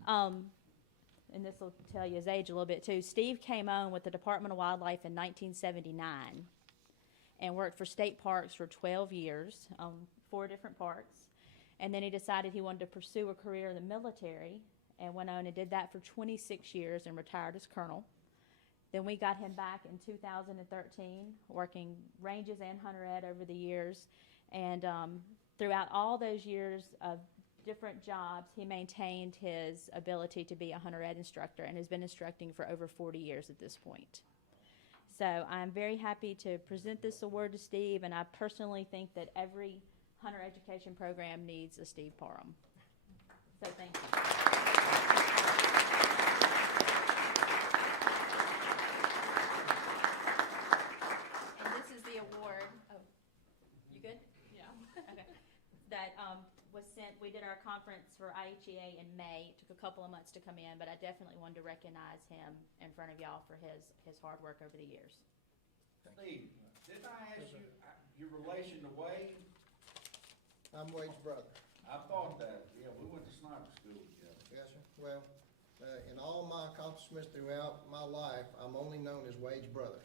and this will tell you his age a little bit too. Steve came on with the Department of Wildlife in 1979 and worked for state parks for 12 years, 4 different parks. And then he decided he wanted to pursue a career in the military and went on and did that for 26 years and retired as colonel. Then we got him back in 2013, working ranges and hunter ed over the years. And throughout all those years of different jobs, he maintained his ability to be a hunter ed instructor and has been instructing for over 40 years at this point. So I'm very happy to present this award to Steve, and I personally think that every hunter education program needs a Steve Parham. So thank you. And this is the award. Oh, you good? Yeah. Okay. That was sent, we did our conference for IHEA in May. It took a couple of months to come in, but I definitely wanted to recognize him in front of y'all for his hard work over the years. Steve, didn't I ask you, your relation to Wade? I'm Wade's brother. I thought that, yeah, we went to sniper school together. Yes, sir. Well, in all my accomplishments throughout my life, I'm only known as Wade's brother.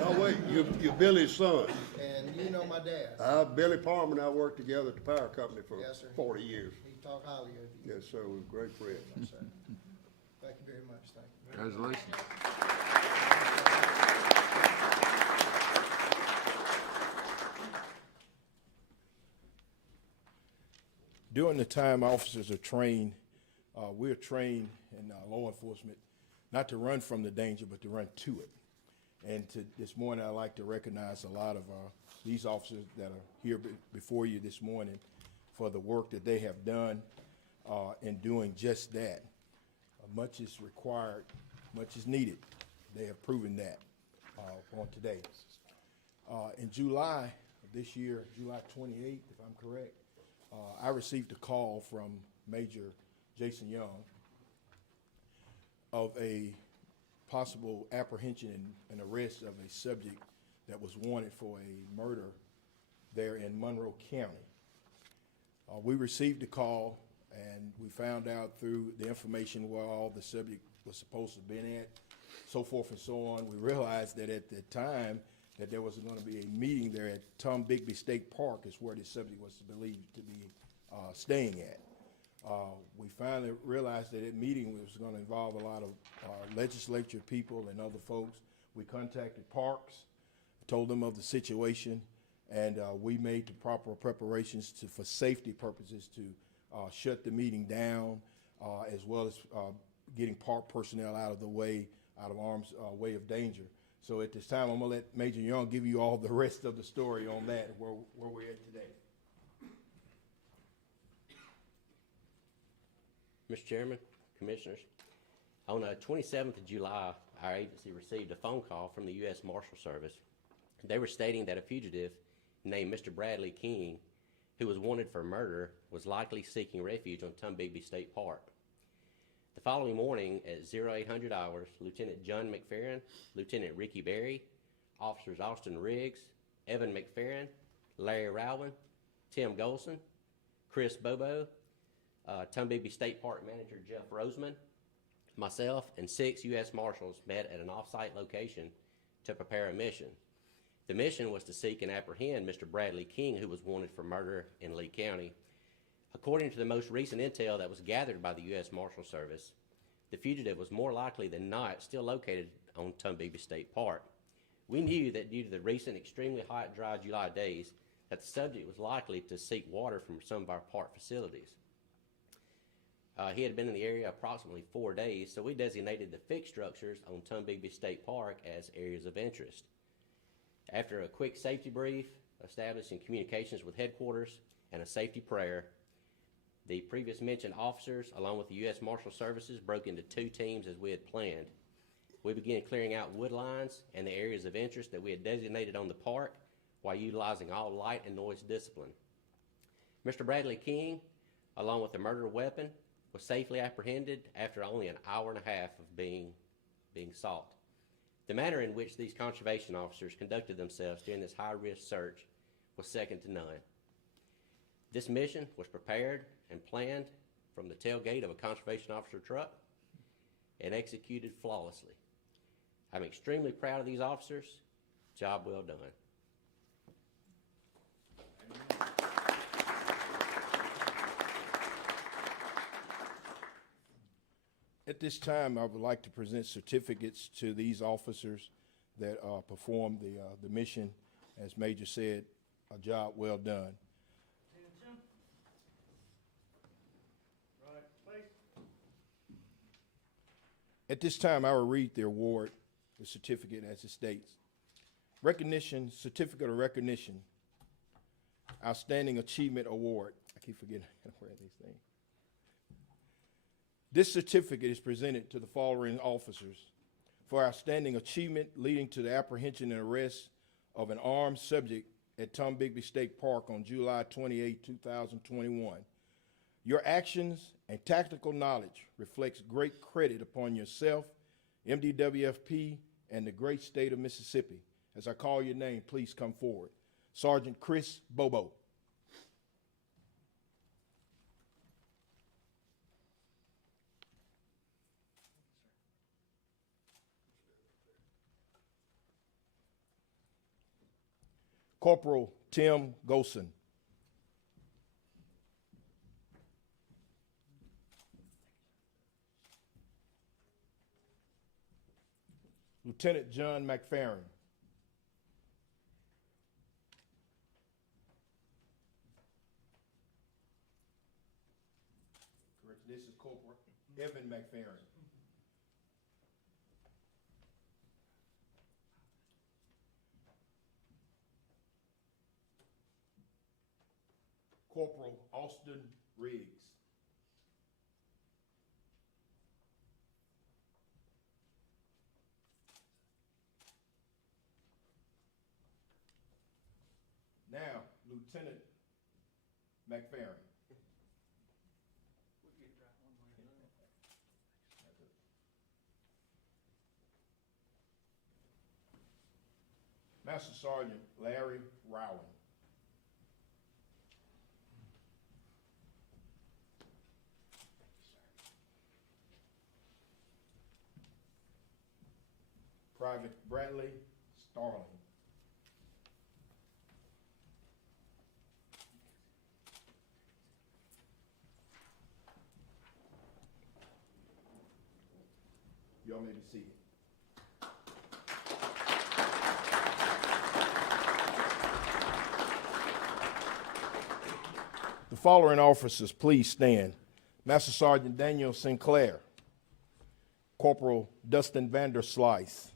No, wait, you're Billy's son. And you know my dad. Billy Palmer and I worked together at the power company for Yes, sir. 40 years. He talked highly of you. Yes, sir, we're great friends. Yes, sir. Thank you very much. Thank you. Congratulations. During the time officers are trained, we're trained in law enforcement not to run from the danger, but to run to it. And this morning, I'd like to recognize a lot of these officers that are here before you this morning for the work that they have done in doing just that. Much is required, much is needed. They have proven that on today. In July of this year, July 28th, if I'm correct, I received a call from Major Jason Young of a possible apprehension and arrest of a subject that was wanted for a murder there in Monroe County. We received the call, and we found out through the information where all the subject was supposed to have been at, so forth and so on. We realized that at the time that there was going to be a meeting there at Tom Bigby State Park is where the subject was believed to be staying at. We finally realized that meeting was going to involve a lot of legislature people and other folks. We contacted Parks, told them of the situation, and we made the proper preparations for safety purposes to shut the meeting down, as well as getting park personnel out of the way, out of harm's way of danger. So at this time, I'm gonna let Major Young give you all the rest of the story on that, where we're at today. Mr. Chairman, Commissioners, on the 27th of July, our agency received a phone call from the U.S. Marshal Service. They were stating that a fugitive named Mr. Bradley King, who was wanted for murder, was likely seeking refuge on Tombigbee State Park. The following morning at 0800 hours, Lieutenant John McFerrin, Lieutenant Ricky Berry, Officers Austin Riggs, Evan McFerrin, Larry Rowan, Tim Golson, Chris Bobo, Tombigbee State Park Manager Jeff Roseman, myself, and 6 U.S. Marshals met at an off-site location to prepare a mission. The mission was to seek and apprehend Mr. Bradley King, who was wanted for murder in Lee County. According to the most recent intel that was gathered by the U.S. Marshal Service, the fugitive was more likely than not still located on Tombigbee State Park. We knew that due to the recent extremely hot, dry July days, that the subject was likely to seek water from some of our park facilities. He had been in the area approximately 4 days, so we designated the fixed structures on Tombigbee State Park as areas of interest. After a quick safety brief, establishing communications with headquarters, and a safety prayer, the previous mentioned officers, along with the U.S. Marshal Services, broke into 2 teams as we had planned. We began clearing out wood lines and the areas of interest that we had designated on the park while utilizing all light and noise discipline. Mr. Bradley King, along with the murder weapon, was safely apprehended after only an hour and a half of being sought. The manner in which these conservation officers conducted themselves during this high-risk search was second to none. This mission was prepared and planned from the tailgate of a conservation officer truck and executed flawlessly. I'm extremely proud of these officers. Job well done. At this time, I would like to present certificates to these officers that performed the mission. As Major said, a job well done. At this time, I will read the award, the certificate as it states. Recognition, Certificate of Recognition, Outstanding Achievement Award. I keep forgetting where these things. This certificate is presented to the following officers for outstanding achievement leading to the apprehension and arrest of an armed subject at Tom Bigby State Park on July 28, 2021. Your actions and tactical knowledge reflects great credit upon yourself, MDWFP, and the great state of Mississippi. As I call your name, please come forward. Sergeant Chris Bobo. Corporal Tim Golson. Lieutenant John McFerrin. Correct. This is Corporal Evan McFerrin. Corporal Austin Riggs. Now, Lieutenant McFerrin. Master Sergeant Larry Rowan. Private Bradley Starling. Y'all may be seated. The following officers, please stand. Master Sergeant Daniel Sinclair, Corporal Dustin Vanderslice,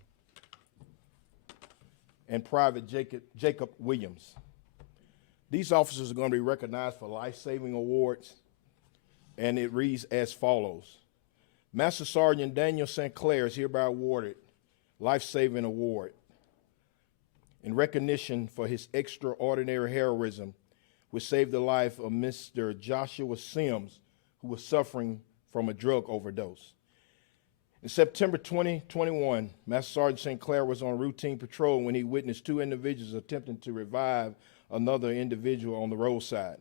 and Private Jacob Williams. These officers are going to be recognized for life-saving awards, and it reads as follows. Master Sergeant Daniel Sinclair is hereby awarded Life-Saving Award in recognition for his extraordinary heroism, which saved the life of Mr. Joshua Sims, who was suffering from a drug overdose. In September 2021, Master Sergeant Sinclair was on routine patrol when he witnessed two individuals attempting to revive another individual on the roadside.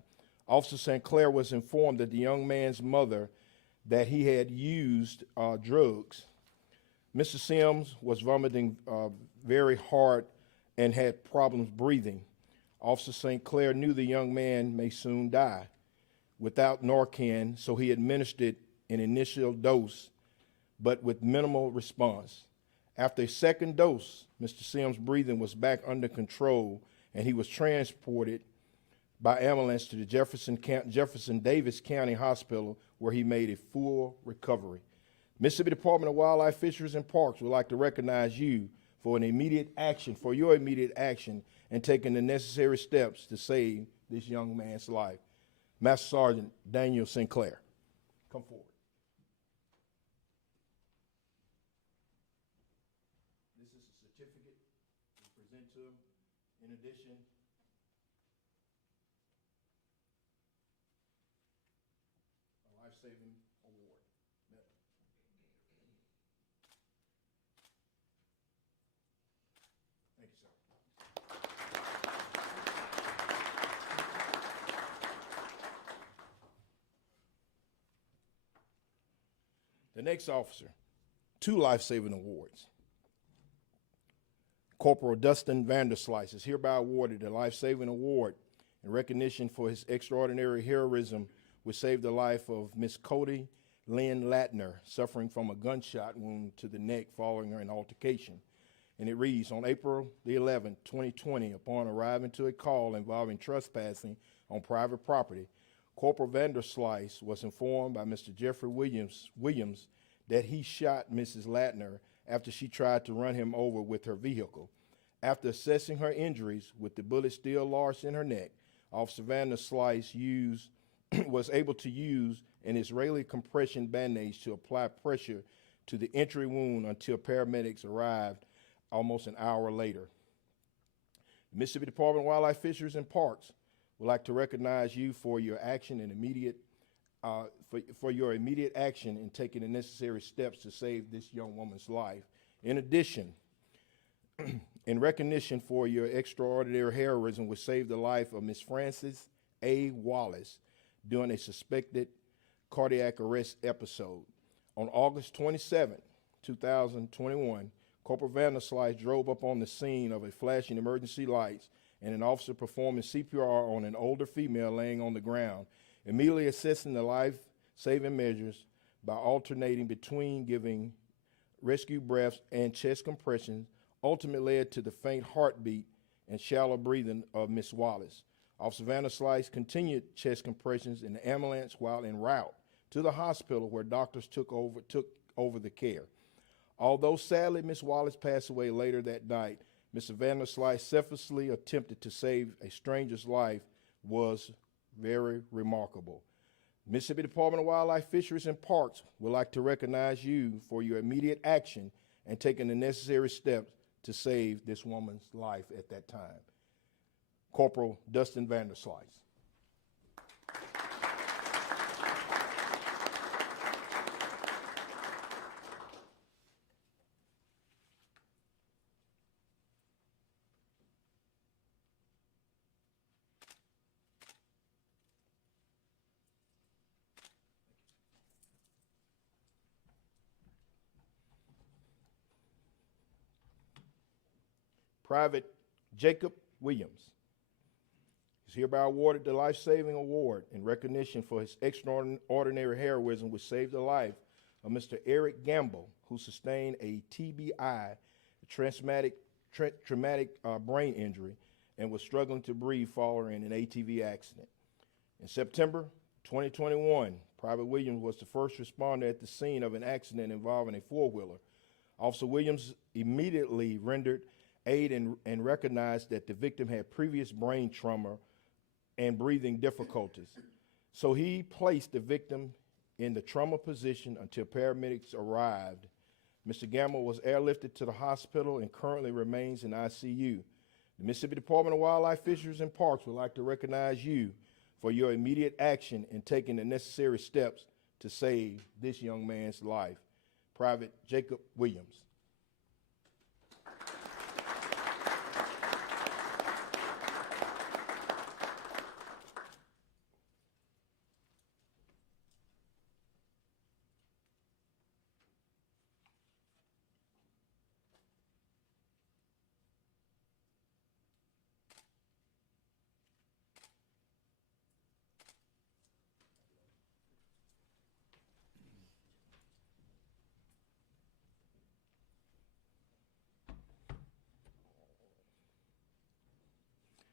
Officer Sinclair was informed that the young man's mother that he had used drugs. Mr. Sims was vomiting very hard and had problems breathing. Officer Sinclair knew the young man may soon die without Narcan, so he administered an initial dose, but with minimal response. After a second dose, Mr. Sims' breathing was back under control, and he was transported by ambulance to the Jefferson Davis County Hospital, where he made a full recovery. Mississippi Department of Wildlife, Fisheries, and Parks would like to recognize you for your immediate action and taking the necessary steps to save this young man's life. Master Sergeant Daniel Sinclair, come forward. This is a certificate we present to him. In addition, a life-saving award. Thank you, sir. The next officer, 2 life-saving awards. Corporal Dustin Vanderslice is hereby awarded a life-saving award in recognition for his extraordinary heroism, which saved the life of Miss Cody Lynn Latner, suffering from a gunshot wound to the neck following an altercation. And it reads, on April the 11th, 2020, upon arriving to a call involving trespassing on private property, Corporal Vanderslice was informed by Mr. Jeffrey Williams that he shot Mrs. Latner after she tried to run him over with her vehicle. After assessing her injuries with the bullet still lodged in her neck, Officer Vanderslice used was able to use an Israeli compression bandage to apply pressure to the entry wound until paramedics arrived almost an hour later. The Mississippi Department of Wildlife, Fisheries, and Parks would like to recognize you for your action and immediate action in taking the necessary steps to save this young woman's life. In addition, in recognition for your extraordinary heroism, which saved the life of Miss Frances A. Wallace during a suspected cardiac arrest episode. On August 27, 2021, Corporal Vanderslice drove up on the scene of a flashing emergency lights and an officer performing CPR on an older female laying on the ground, immediately assessing the life-saving measures by alternating between giving rescue breaths and chest compressions, ultimately led to the faint heartbeat and shallow breathing of Miss Wallace. Officer Vanderslice continued chest compressions in the ambulance while en route to the hospital where doctors took over the care. Although sadly Miss Wallace passed away later that night, Mr. Vanderslice selflessly attempted to save a stranger's life was very remarkable. Mississippi Department of Wildlife, Fisheries, and Parks would like to recognize you for your immediate action and taking the necessary steps to save this woman's life at that time. Corporal Dustin Vanderslice. Private Jacob Williams is hereby awarded the Life-Saving Award in recognition for his extraordinary heroism, which saved the life of Mr. Eric Gamble, who sustained a TBI, traumatic brain injury, and was struggling to breathe following an ATV accident. In September 2021, Private Williams was the first responder at the scene of an accident involving a four-wheeler. Officer Williams immediately rendered aid and recognized that the victim had previous brain trauma and breathing difficulties. So he placed the victim in the trauma position until paramedics arrived. Mr. Gamble was airlifted to the hospital and currently remains in ICU. The Mississippi Department of Wildlife, Fisheries, and Parks would like to recognize you for your immediate action in taking the necessary steps to save this young man's life. Private Jacob Williams.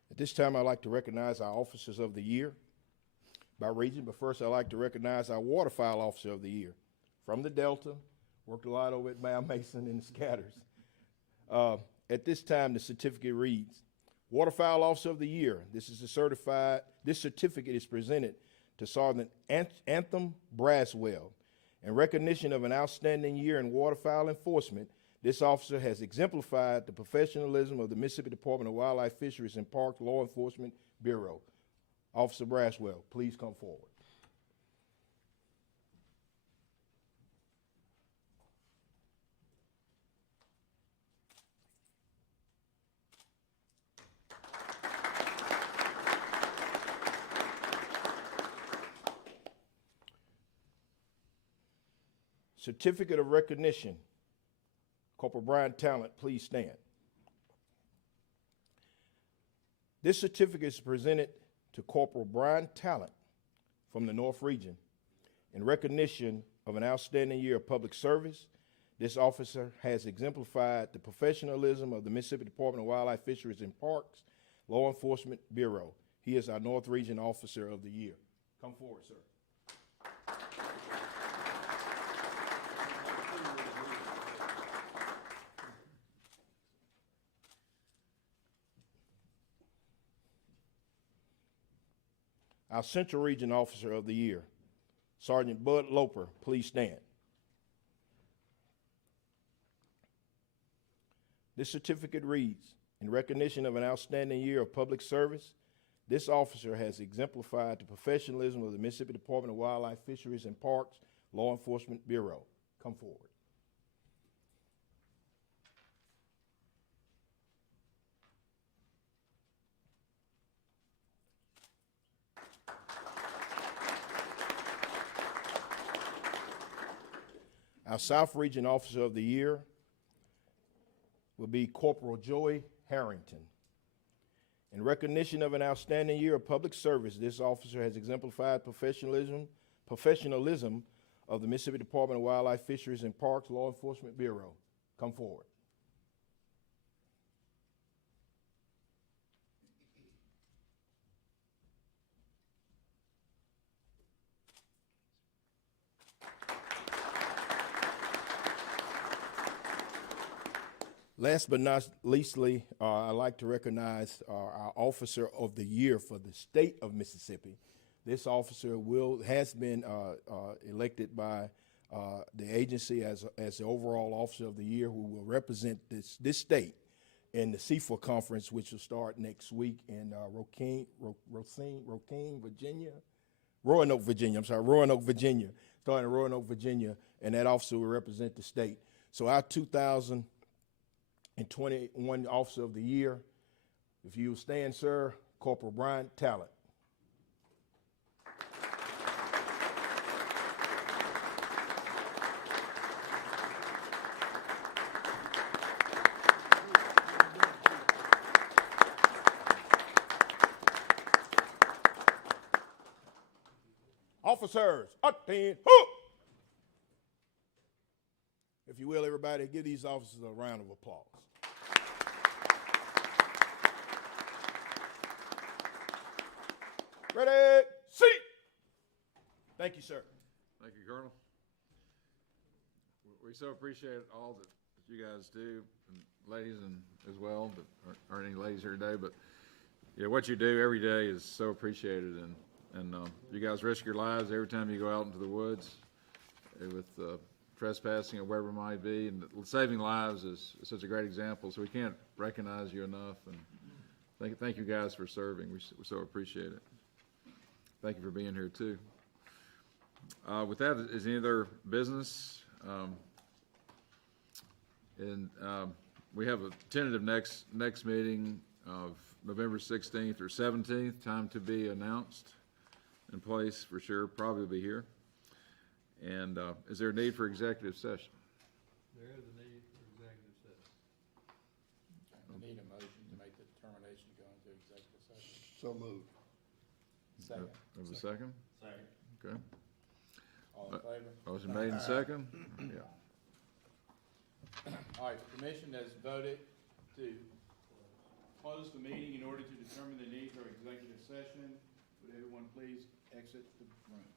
At this time, I'd like to recognize our Officers of the Year by region, but first I'd like to recognize our Waterfowl Officer of the Year. From the Delta, worked a lot over at Mount Mason and the Scatters. At this time, the certificate reads, Waterfowl Officer of the Year. This certificate is presented to Sergeant Anthem Braswell. In recognition of an outstanding year in waterfowl enforcement, this officer has exemplified the professionalism of the Mississippi Department of Wildlife, Fisheries, and Parks Law Enforcement Bureau. Officer Braswell, please come forward. Certificate of Recognition. Corporal Brian Talent, please stand. This certificate is presented to Corporal Brian Talent from the North Region in recognition of an outstanding year of public service. This officer has exemplified the professionalism of the Mississippi Department of Wildlife, Fisheries, and Parks Law Enforcement Bureau. He is our North Region Officer of the Year. Come forward, sir. Our Central Region Officer of the Year, Sergeant Bud Loper. Please stand. This certificate reads, in recognition of an outstanding year of public service, this officer has exemplified the professionalism of the Mississippi Department of Wildlife, Fisheries, and Parks Law Enforcement Bureau. Come forward. Our South Region Officer of the Year will be Corporal Joey Harrington. In recognition of an outstanding year of public service, this officer has exemplified professionalism of the Mississippi Department of Wildlife, Fisheries, and Parks Law Enforcement Bureau. Come forward. Last but not leastly, I'd like to recognize our Officer of the Year for the state of Mississippi. This officer has been elected by the agency as the overall Officer of the Year, who will represent this state in the CFA conference, which will start next week in Roanoke, Virginia, starting in Roanoke, Virginia, and that officer will represent the state. So our 2021 Officer of the Year, if you will stand, sir, Corporal Brian Talent. Officers, attend. If you will, everybody, give these officers a round of applause. Ready, seat. Thank you, sir. Thank you, Colonel. We so appreciate all that you guys do, and ladies and as well, but aren't any ladies here today, but yeah, what you do every day is so appreciated, and you guys risk your lives every time you go out into the woods with trespassing or wherever it might be, and saving lives is such a great example, so we can't recognize you enough, and thank you guys for serving. We so appreciate it. Thank you for being here too. With that, is any other business? We have a tentative next meeting of November 16th or 17th, time to be announced, in place for sure, probably be here. And is there a need for executive session? There is a need for executive session. I need a motion to make the determination to go into executive session. So moved. Second. Have a second? Second. Okay. All in favor? Motion made and second? Yeah. All right, the commission has voted to close the meeting in order to determine the need for executive session. Would everyone please exit the room?